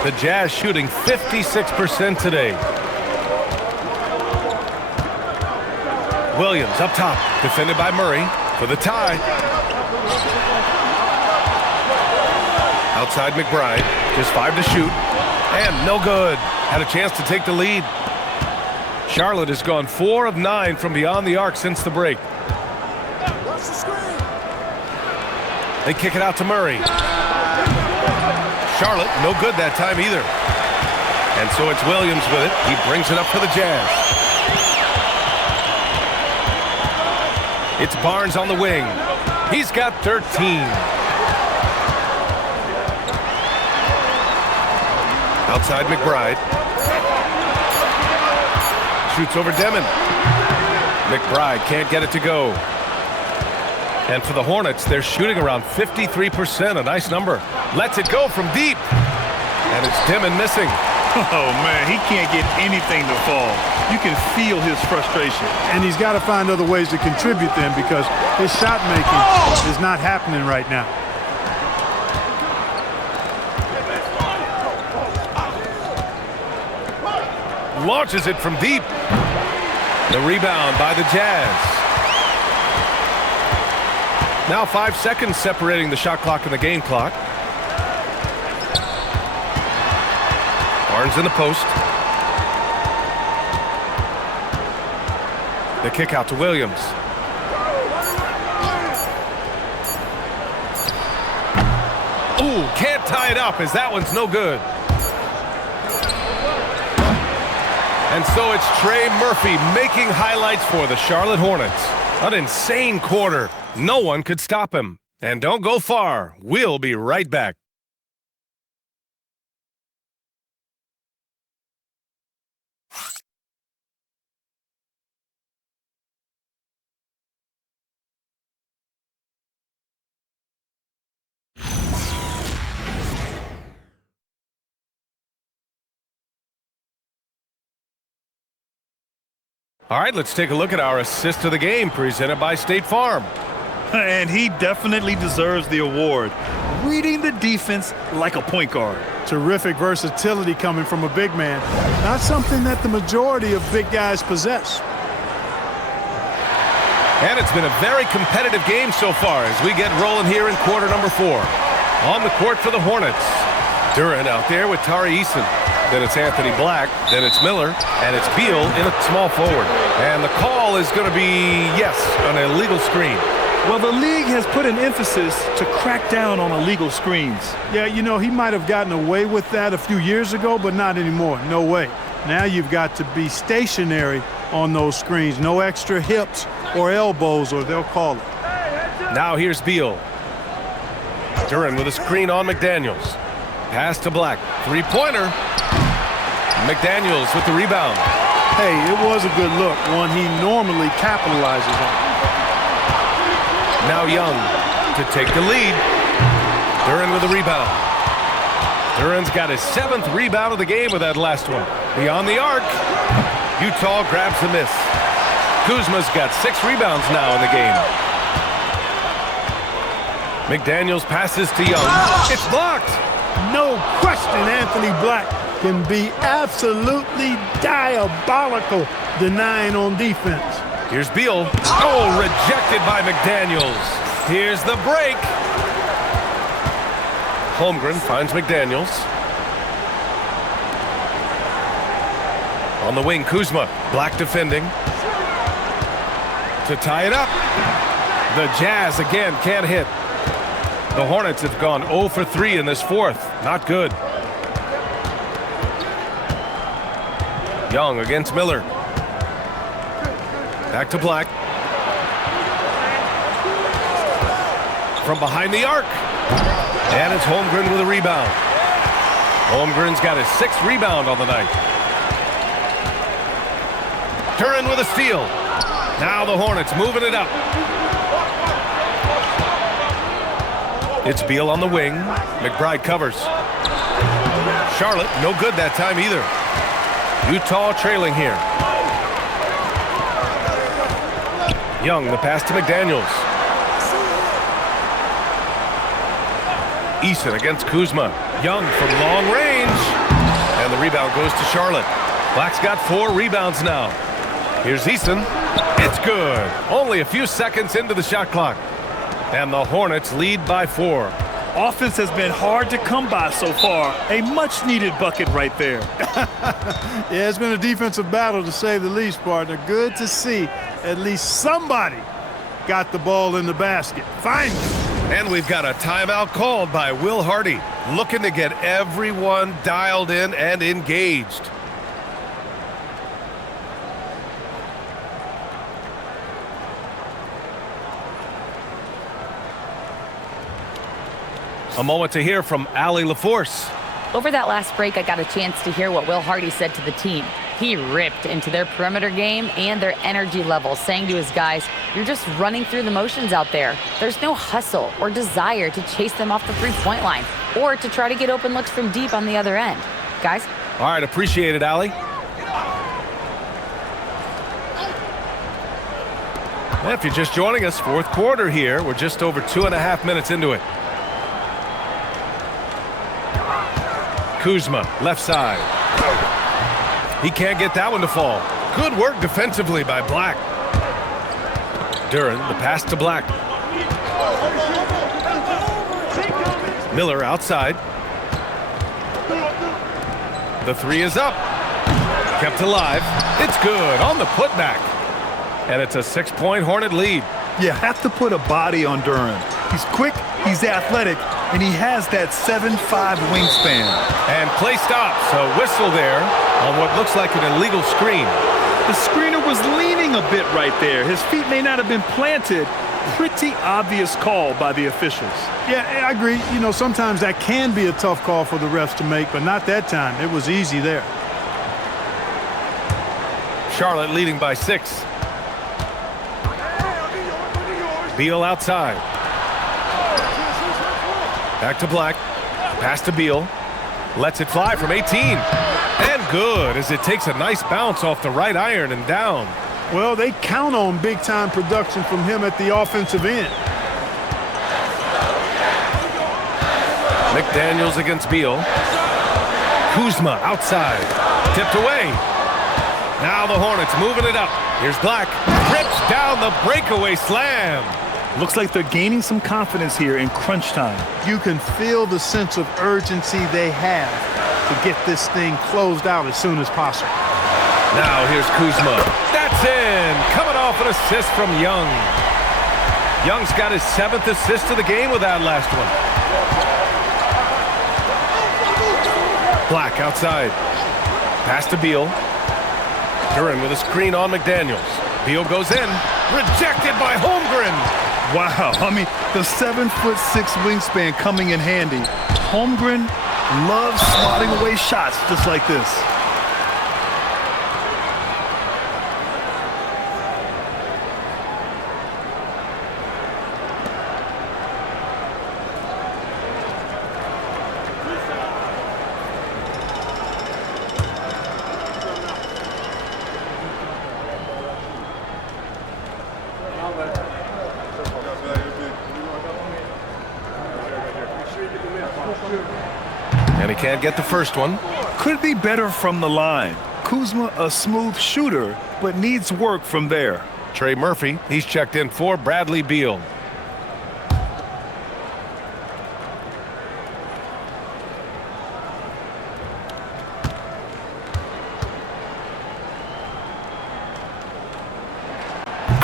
The Jazz shooting 56% today. Williams up top, defended by Murray for the tie. Outside McBride, just 5 to shoot, and no good. Had a chance to take the lead. Charlotte has gone 4 of 9 from beyond the arc since the break. They kick it out to Murray. Charlotte, no good that time either. And so it's Williams with it. He brings it up for the Jazz. It's Barnes on the wing. He's got 13. Outside McBride. Shoots over Demon. McBride can't get it to go. And for the Hornets, they're shooting around 53%, a nice number. Lets it go from deep. And it's Demon missing. Oh, man, he can't get anything to fall. You can feel his frustration. And he's got to find other ways to contribute then, because his shot making is not happening right now. Launches it from deep. The rebound by the Jazz. Now 5 seconds separating the shot clock and the game clock. Barnes in the post. The kick out to Williams. Ooh, can't tie it up as that one's no good. And so it's Trey Murphy making highlights for the Charlotte Hornets. An insane quarter. No one could stop him. And don't go far. We'll be right back. All right, let's take a look at our assist of the game presented by State Farm. And he definitely deserves the award. Reading the defense like a point guard. Terrific versatility coming from a big man. Not something that the majority of big guys possess. And it's been a very competitive game so far as we get rolling here in quarter number 4. On the court for the Hornets. Duran out there with Tari Eason. Then it's Anthony Black. Then it's Miller. And it's Beal in a small forward. And the call is going to be, yes, an illegal screen. Well, the league has put an emphasis to crack down on illegal screens. Yeah, you know, he might have gotten away with that a few years ago, but not anymore. No way. Now you've got to be stationary on those screens. No extra hips or elbows, or they'll call it. Now here's Beal. Duran with a screen on McDaniels. Pass to Black. Three-pointer. McDaniels with the rebound. Hey, it was a good look, one he normally capitalizes on. Now Young to take the lead. Duran with the rebound. Duran's got his 7th rebound of the game with that last one. Beyond the arc. Utah grabs the miss. Kuzma's got 6 rebounds now in the game. McDaniels passes to Young. It's blocked. No question Anthony Black can be absolutely diabolical denying on defense. Here's Beal. Oh, rejected by McDaniels. Here's the break. Holmgren finds McDaniels. On the wing, Kuzma. Black defending. To tie it up. The Jazz again can't hit. The Hornets have gone 0 for 3 in this fourth. Not good. Young against Miller. Back to Black. From behind the arc. And it's Holmgren with a rebound. Holmgren's got his 6th rebound on the night. Duran with a steal. Now the Hornets moving it up. It's Beal on the wing. McBride covers. Charlotte, no good that time either. Utah trailing here. Young, the pass to McDaniels. Eason against Kuzma. Young from long range. And the rebound goes to Charlotte. Black's got 4 rebounds now. Here's Eason. It's good. Only a few seconds into the shot clock. And the Hornets lead by 4. Offense has been hard to come by so far. A much-needed bucket right there. Yeah, it's been a defensive battle to say the least, partner. Good to see at least somebody got the ball in the basket. Finally. And we've got a timeout called by Will Hardy, looking to get everyone dialed in and engaged. A moment to hear from Allie LaForce. Over that last break, I got a chance to hear what Will Hardy said to the team. He ripped into their perimeter game and their energy level, saying to his guys, "You're just running through the motions out there. There's no hustle or desire to chase them off the three-point line or to try to get open looks from deep on the other end." Guys? All right, appreciate it, Allie. If you're just joining us, 4th quarter here. We're just over 2.5 minutes into it. Kuzma, left side. He can't get that one to fall. Good work defensively by Black. Duran, the pass to Black. Miller outside. The 3 is up. Kept alive. It's good on the putback. And it's a 6-point Hornet lead. You have to put a body on Duran. He's quick, he's athletic, and he has that 7'5" wingspan. And play stops. A whistle there on what looks like an illegal screen. The screener was leaning a bit right there. His feet may not have been planted. Pretty obvious call by the officials. Yeah, I agree. You know, sometimes that can be a tough call for the refs to make, but not that time. It was easy there. Charlotte leading by 6. Beal outside. Back to Black. Pass to Beal. Lets it fly from 18. And good as it takes a nice bounce off the right iron and down. Well, they count on big-time production from him at the offensive end. McDaniels against Beal. Kuzma outside. Tipped away. Now the Hornets moving it up. Here's Black. Rips down the breakaway slam. Looks like they're gaining some confidence here in crunch time. You can feel the sense of urgency they have to get this thing closed out as soon as possible. Now here's Kuzma. That's in. Coming off an assist from Young. Young's got his 7th assist of the game with that last one. Black outside. Pass to Beal. Duran with a screen on McDaniels. Beal goes in. Rejected by Holmgren. Wow, I mean, the 7'6" wingspan coming in handy. Holmgren loves swatting away shots just like this. And he can't get the first one. Could be better from the line. Kuzma, a smooth shooter, but needs work from there. Trey Murphy, he's checked in for Bradley Beal.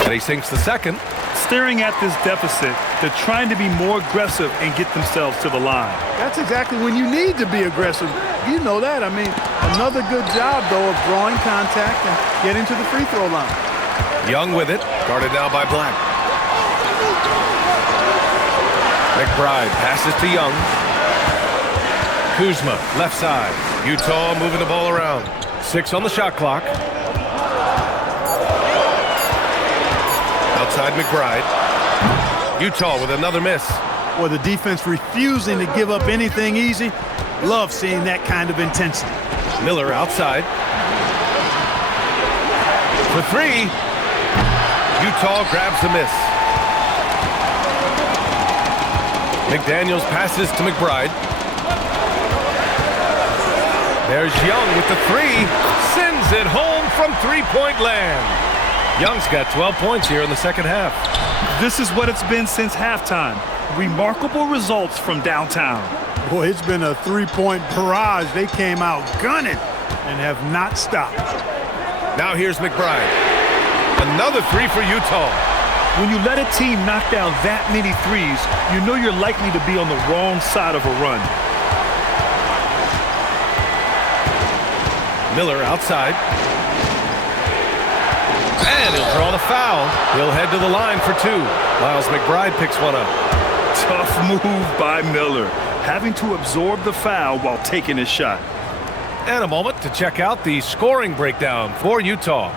And he sinks the second. Staring at this deficit, they're trying to be more aggressive and get themselves to the line. That's exactly when you need to be aggressive. You know that. I mean, another good job, though, of drawing contact and getting to the free throw line. Young with it, guarded now by Black. McBride passes to Young. Kuzma, left side. Utah moving the ball around. 6 on the shot clock. Outside McBride. Utah with another miss. Or the defense refusing to give up anything easy. Love seeing that kind of intensity. Miller outside. For 3. Utah grabs the miss. McDaniels passes to McBride. There's Young with the 3. Sends it home from three-point land. Young's got 12 points here in the second half. This is what it's been since halftime. Remarkable results from downtown. Boy, it's been a three-point barrage. They came out gunning and have not stopped. Now here's McBride. Another 3 for Utah. When you let a team knock down that many threes, you know you're likely to be on the wrong side of a run. Miller outside. And he'll draw the foul. He'll head to the line for 2. Miles McBride picks one up. Tough move by Miller, having to absorb the foul while taking his shot. And a moment to check out the scoring breakdown for Utah.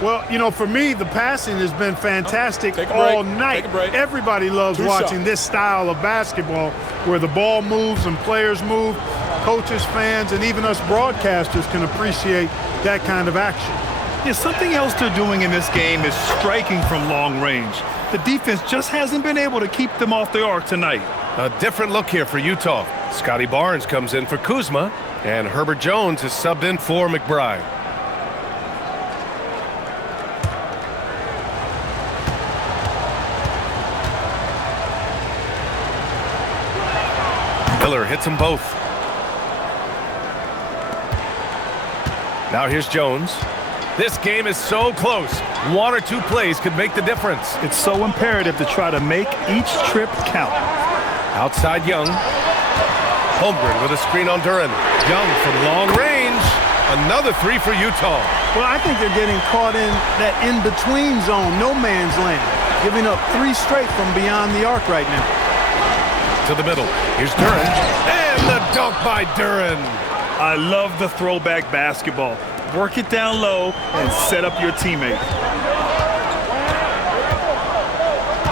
Well, you know, for me, the passing has been fantastic all night. Everybody loves watching this style of basketball where the ball moves and players move. Coaches, fans, and even us broadcasters can appreciate that kind of action. Yeah, something else they're doing in this game is striking from long range. The defense just hasn't been able to keep them off the arc tonight. A different look here for Utah. Scotty Barnes comes in for Kuzma, and Herbert Jones is subbed in for McBride. Miller hits them both. Now here's Jones. This game is so close. 1 or 2 plays could make the difference. It's so imperative to try to make each trip count. Outside Young. Holmgren with a screen on Duran. Young from long range. Another 3 for Utah. Well, I think they're getting caught in that in-between zone, no man's land, giving up 3 straight from beyond the arc right now. To the middle. Here's Duran. And the dunk by Duran. I love the throwback basketball. Work it down low and set up your teammate.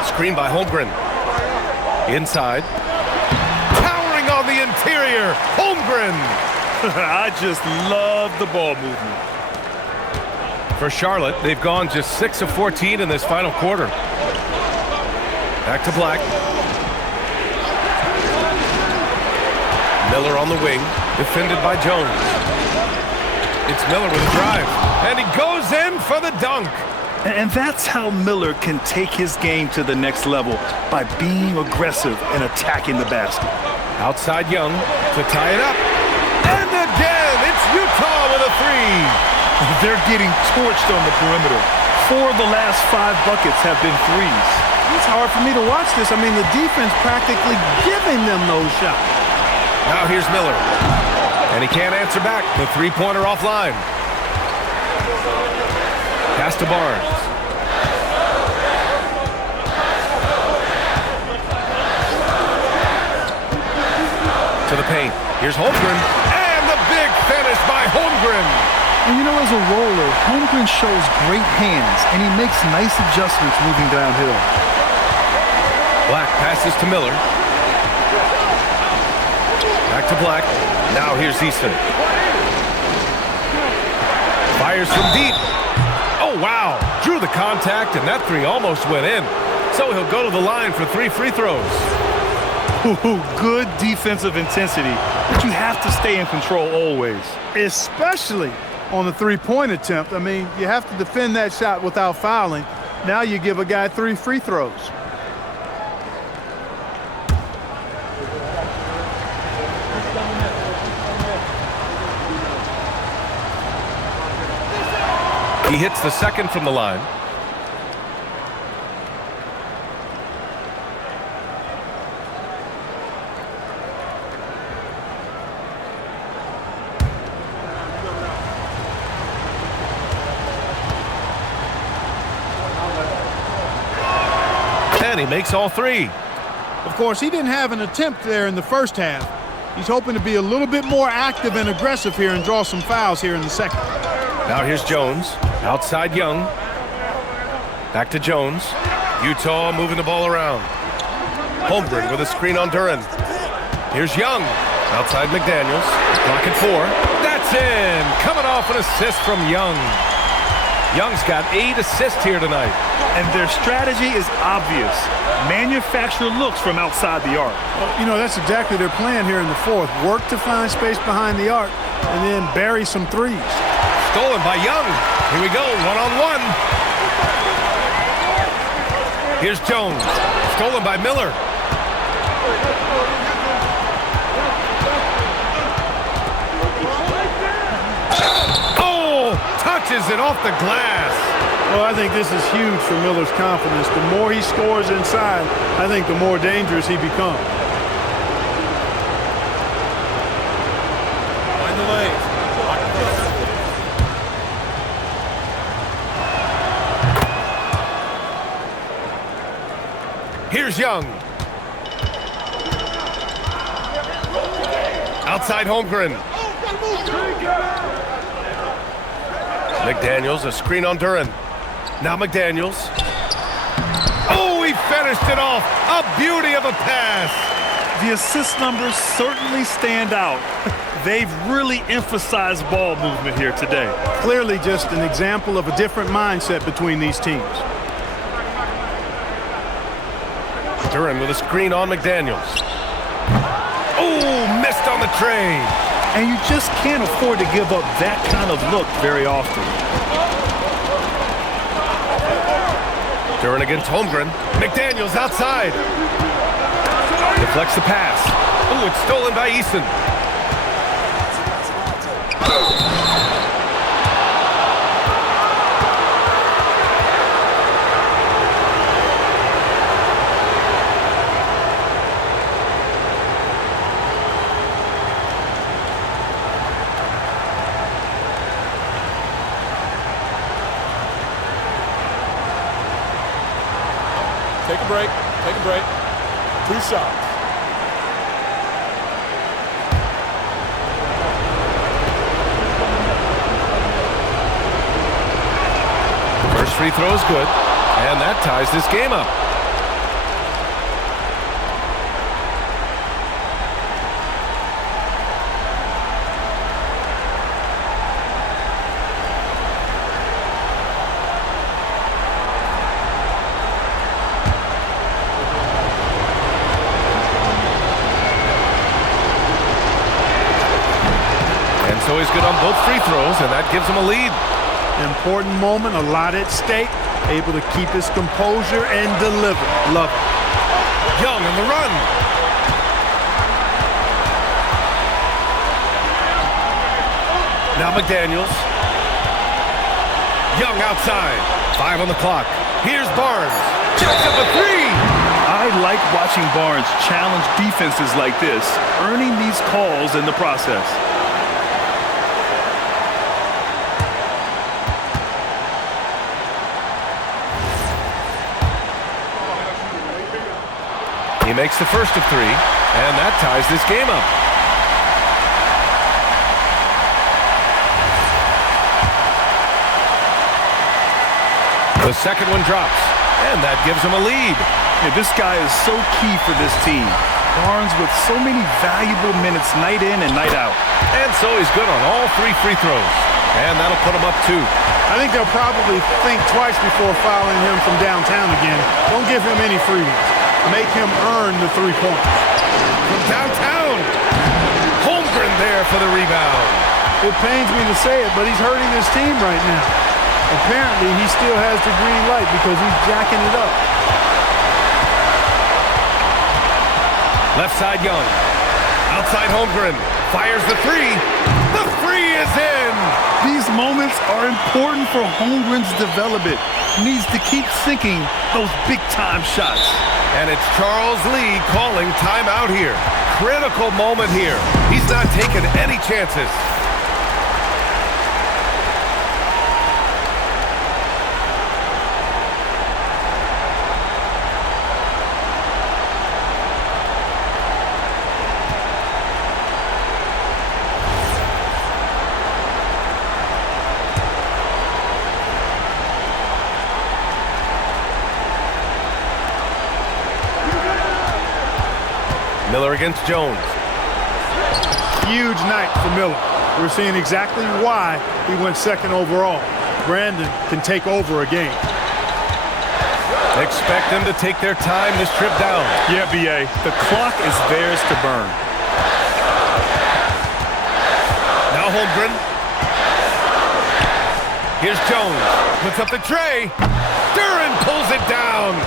Screen by Holmgren. Inside. Towering on the interior. Holmgren. I just love the ball movement. For Charlotte, they've gone just 6 of 14 in this final quarter. Back to Black. Miller on the wing, defended by Jones. It's Miller with a drive, and he goes in for the dunk. And that's how Miller can take his game to the next level, by being aggressive and attacking the basket. Outside Young to tie it up. And again, it's Utah with a three. They're getting torched on the perimeter. 4 of the last 5 buckets have been threes. It's hard for me to watch this. I mean, the defense practically giving them those shots. Now here's Miller. And he can't answer back. The three-pointer offline. Pass to Barnes. To the paint. Here's Holmgren. And the big finish by Holmgren. And you know, as a roller, Holmgren shows great hands, and he makes nice adjustments moving downhill. Black passes to Miller. Back to Black. Now here's Easton. Fires from deep. Oh, wow. Drew the contact, and that three almost went in. So he'll go to the line for 3 free throws. Ooh, good defensive intensity, but you have to stay in control always. Especially on the three-point attempt. I mean, you have to defend that shot without fouling. Now you give a guy 3 free throws. He hits the second from the line. And he makes all 3. Of course, he didn't have an attempt there in the first half. He's hoping to be a little bit more active and aggressive here and draw some fouls here in the second. Now here's Jones. Outside Young. Back to Jones. Utah moving the ball around. Holmgren with a screen on Duran. Here's Young. Outside McDaniels. Clock at 4. That's in. Coming off an assist from Young. Young's got 8 assists here tonight. And their strategy is obvious. Manufacture looks from outside the arc. Well, you know, that's exactly their plan here in the fourth. Work to find space behind the arc and then bury some threes. Stolen by Young. Here we go, one-on-one. Here's Jones. Stolen by Miller. Oh, touches it off the glass. Well, I think this is huge for Miller's confidence. The more he scores inside, I think the more dangerous he becomes. Find the lanes. Here's Young. Outside Holmgren. McDaniels, a screen on Duran. Now McDaniels. Oh, he finished it off. A beauty of a pass. The assist numbers certainly stand out. They've really emphasized ball movement here today. Clearly just an example of a different mindset between these teams. Duran with a screen on McDaniels. Oh, missed on the tray. And you just can't afford to give up that kind of look very often. Duran against Holmgren. McDaniels outside. Deflects the pass. Oh, it's stolen by Easton. Take a break. Take a break. 2 shots. First free throw is good, and that ties this game up. So he's good on both free throws, and that gives him a lead. Important moment, a lot at stake. Able to keep his composure and deliver. Love it. Young on the run. Now McDaniels. Young outside. 5 on the clock. Here's Barnes. Jacks up a 3. I like watching Barnes challenge defenses like this, earning these calls in the process. He makes the first of 3, and that ties this game up. The second one drops, and that gives him a lead. Yeah, this guy is so key for this team. Barnes with so many valuable minutes night in and night out. And so he's good on all 3 free throws. And that'll put him up 2. I think they'll probably think twice before fouling him from downtown again. Don't give him any freebies. Make him earn the 3 points. From downtown. Holmgren there for the rebound. It pains me to say it, but he's hurting his team right now. Apparently, he still has the green light because he's jacking it up. Left side Young. Outside Holmgren. Fires the 3. The 3 is in. These moments are important for Holmgren's development. He needs to keep sinking those big-time shots. And it's Charles Lee calling timeout here. Critical moment here. He's not taking any chances. Miller against Jones. Huge night for Miller. We're seeing exactly why he went second overall. Brandon can take over a game. Expect them to take their time this trip down. Yeah, B.A. The clock is theirs to burn. Now Holmgren. Here's Jones. Puts up the tray. Duran pulls it down.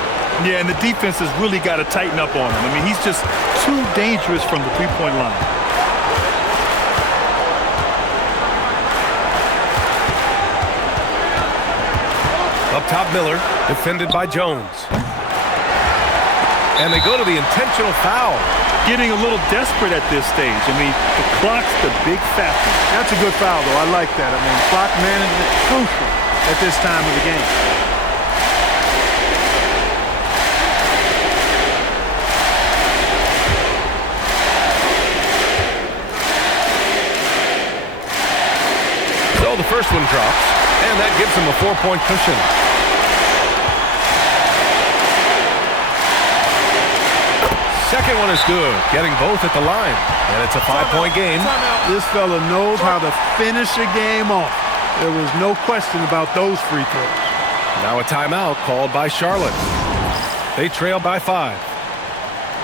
Yeah, and the defense has really got to tighten up on him. I mean, he's just too dangerous from the three-point line. Up top, Miller, defended by Jones. And they go to the intentional foul. Getting a little desperate at this stage. I mean, the clock's the big factor. That's a good foul, though. I like that. I mean, clock management crucial at this time of the game. So the first one drops, and that gives him a 4-point cushion. Second one is good, getting both at the line, and it's a 5-point game. This fella knows how to finish a game off. There was no question about those free throws. Now a timeout called by Charlotte. They trail by 5.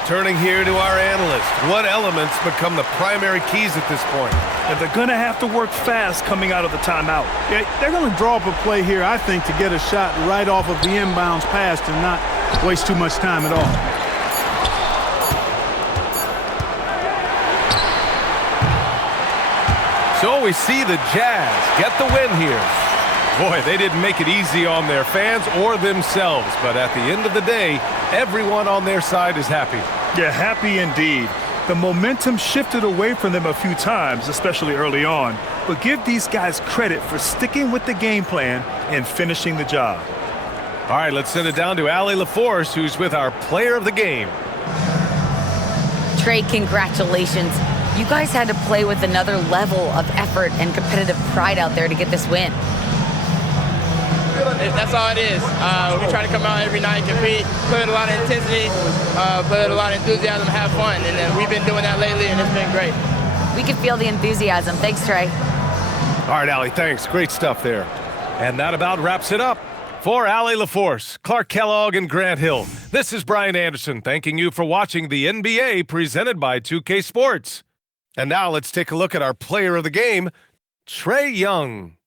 Turning here to our analyst. What elements become the primary keys at this point? And they're going to have to work fast coming out of the timeout. Yeah, they're going to draw up a play here, I think, to get a shot right off of the inbounds pass and not waste too much time at all. So we see the Jazz get the win here. Boy, they didn't make it easy on their fans or themselves, but at the end of the day, everyone on their side is happy. Yeah, happy indeed. The momentum shifted away from them a few times, especially early on, but give these guys credit for sticking with the game plan and finishing the job. All right, let's send it down to Allie LaForce, who's with our player of the game. Trey, congratulations. You guys had to play with another level of effort and competitive pride out there to get this win. That's all it is. We try to come out every night, compete, play with a lot of intensity, play with a lot of enthusiasm, have fun, and then we've been doing that lately, and it's been great. We can feel the enthusiasm. Thanks, Trey. All right, Allie, thanks. Great stuff there. And that about wraps it up. For Allie LaForce, Clark Kellogg, and Grant Hill, this is Brian Anderson thanking you for watching the NBA presented by 2K Sports. And now let's take a look at our player of the game, Trae Young.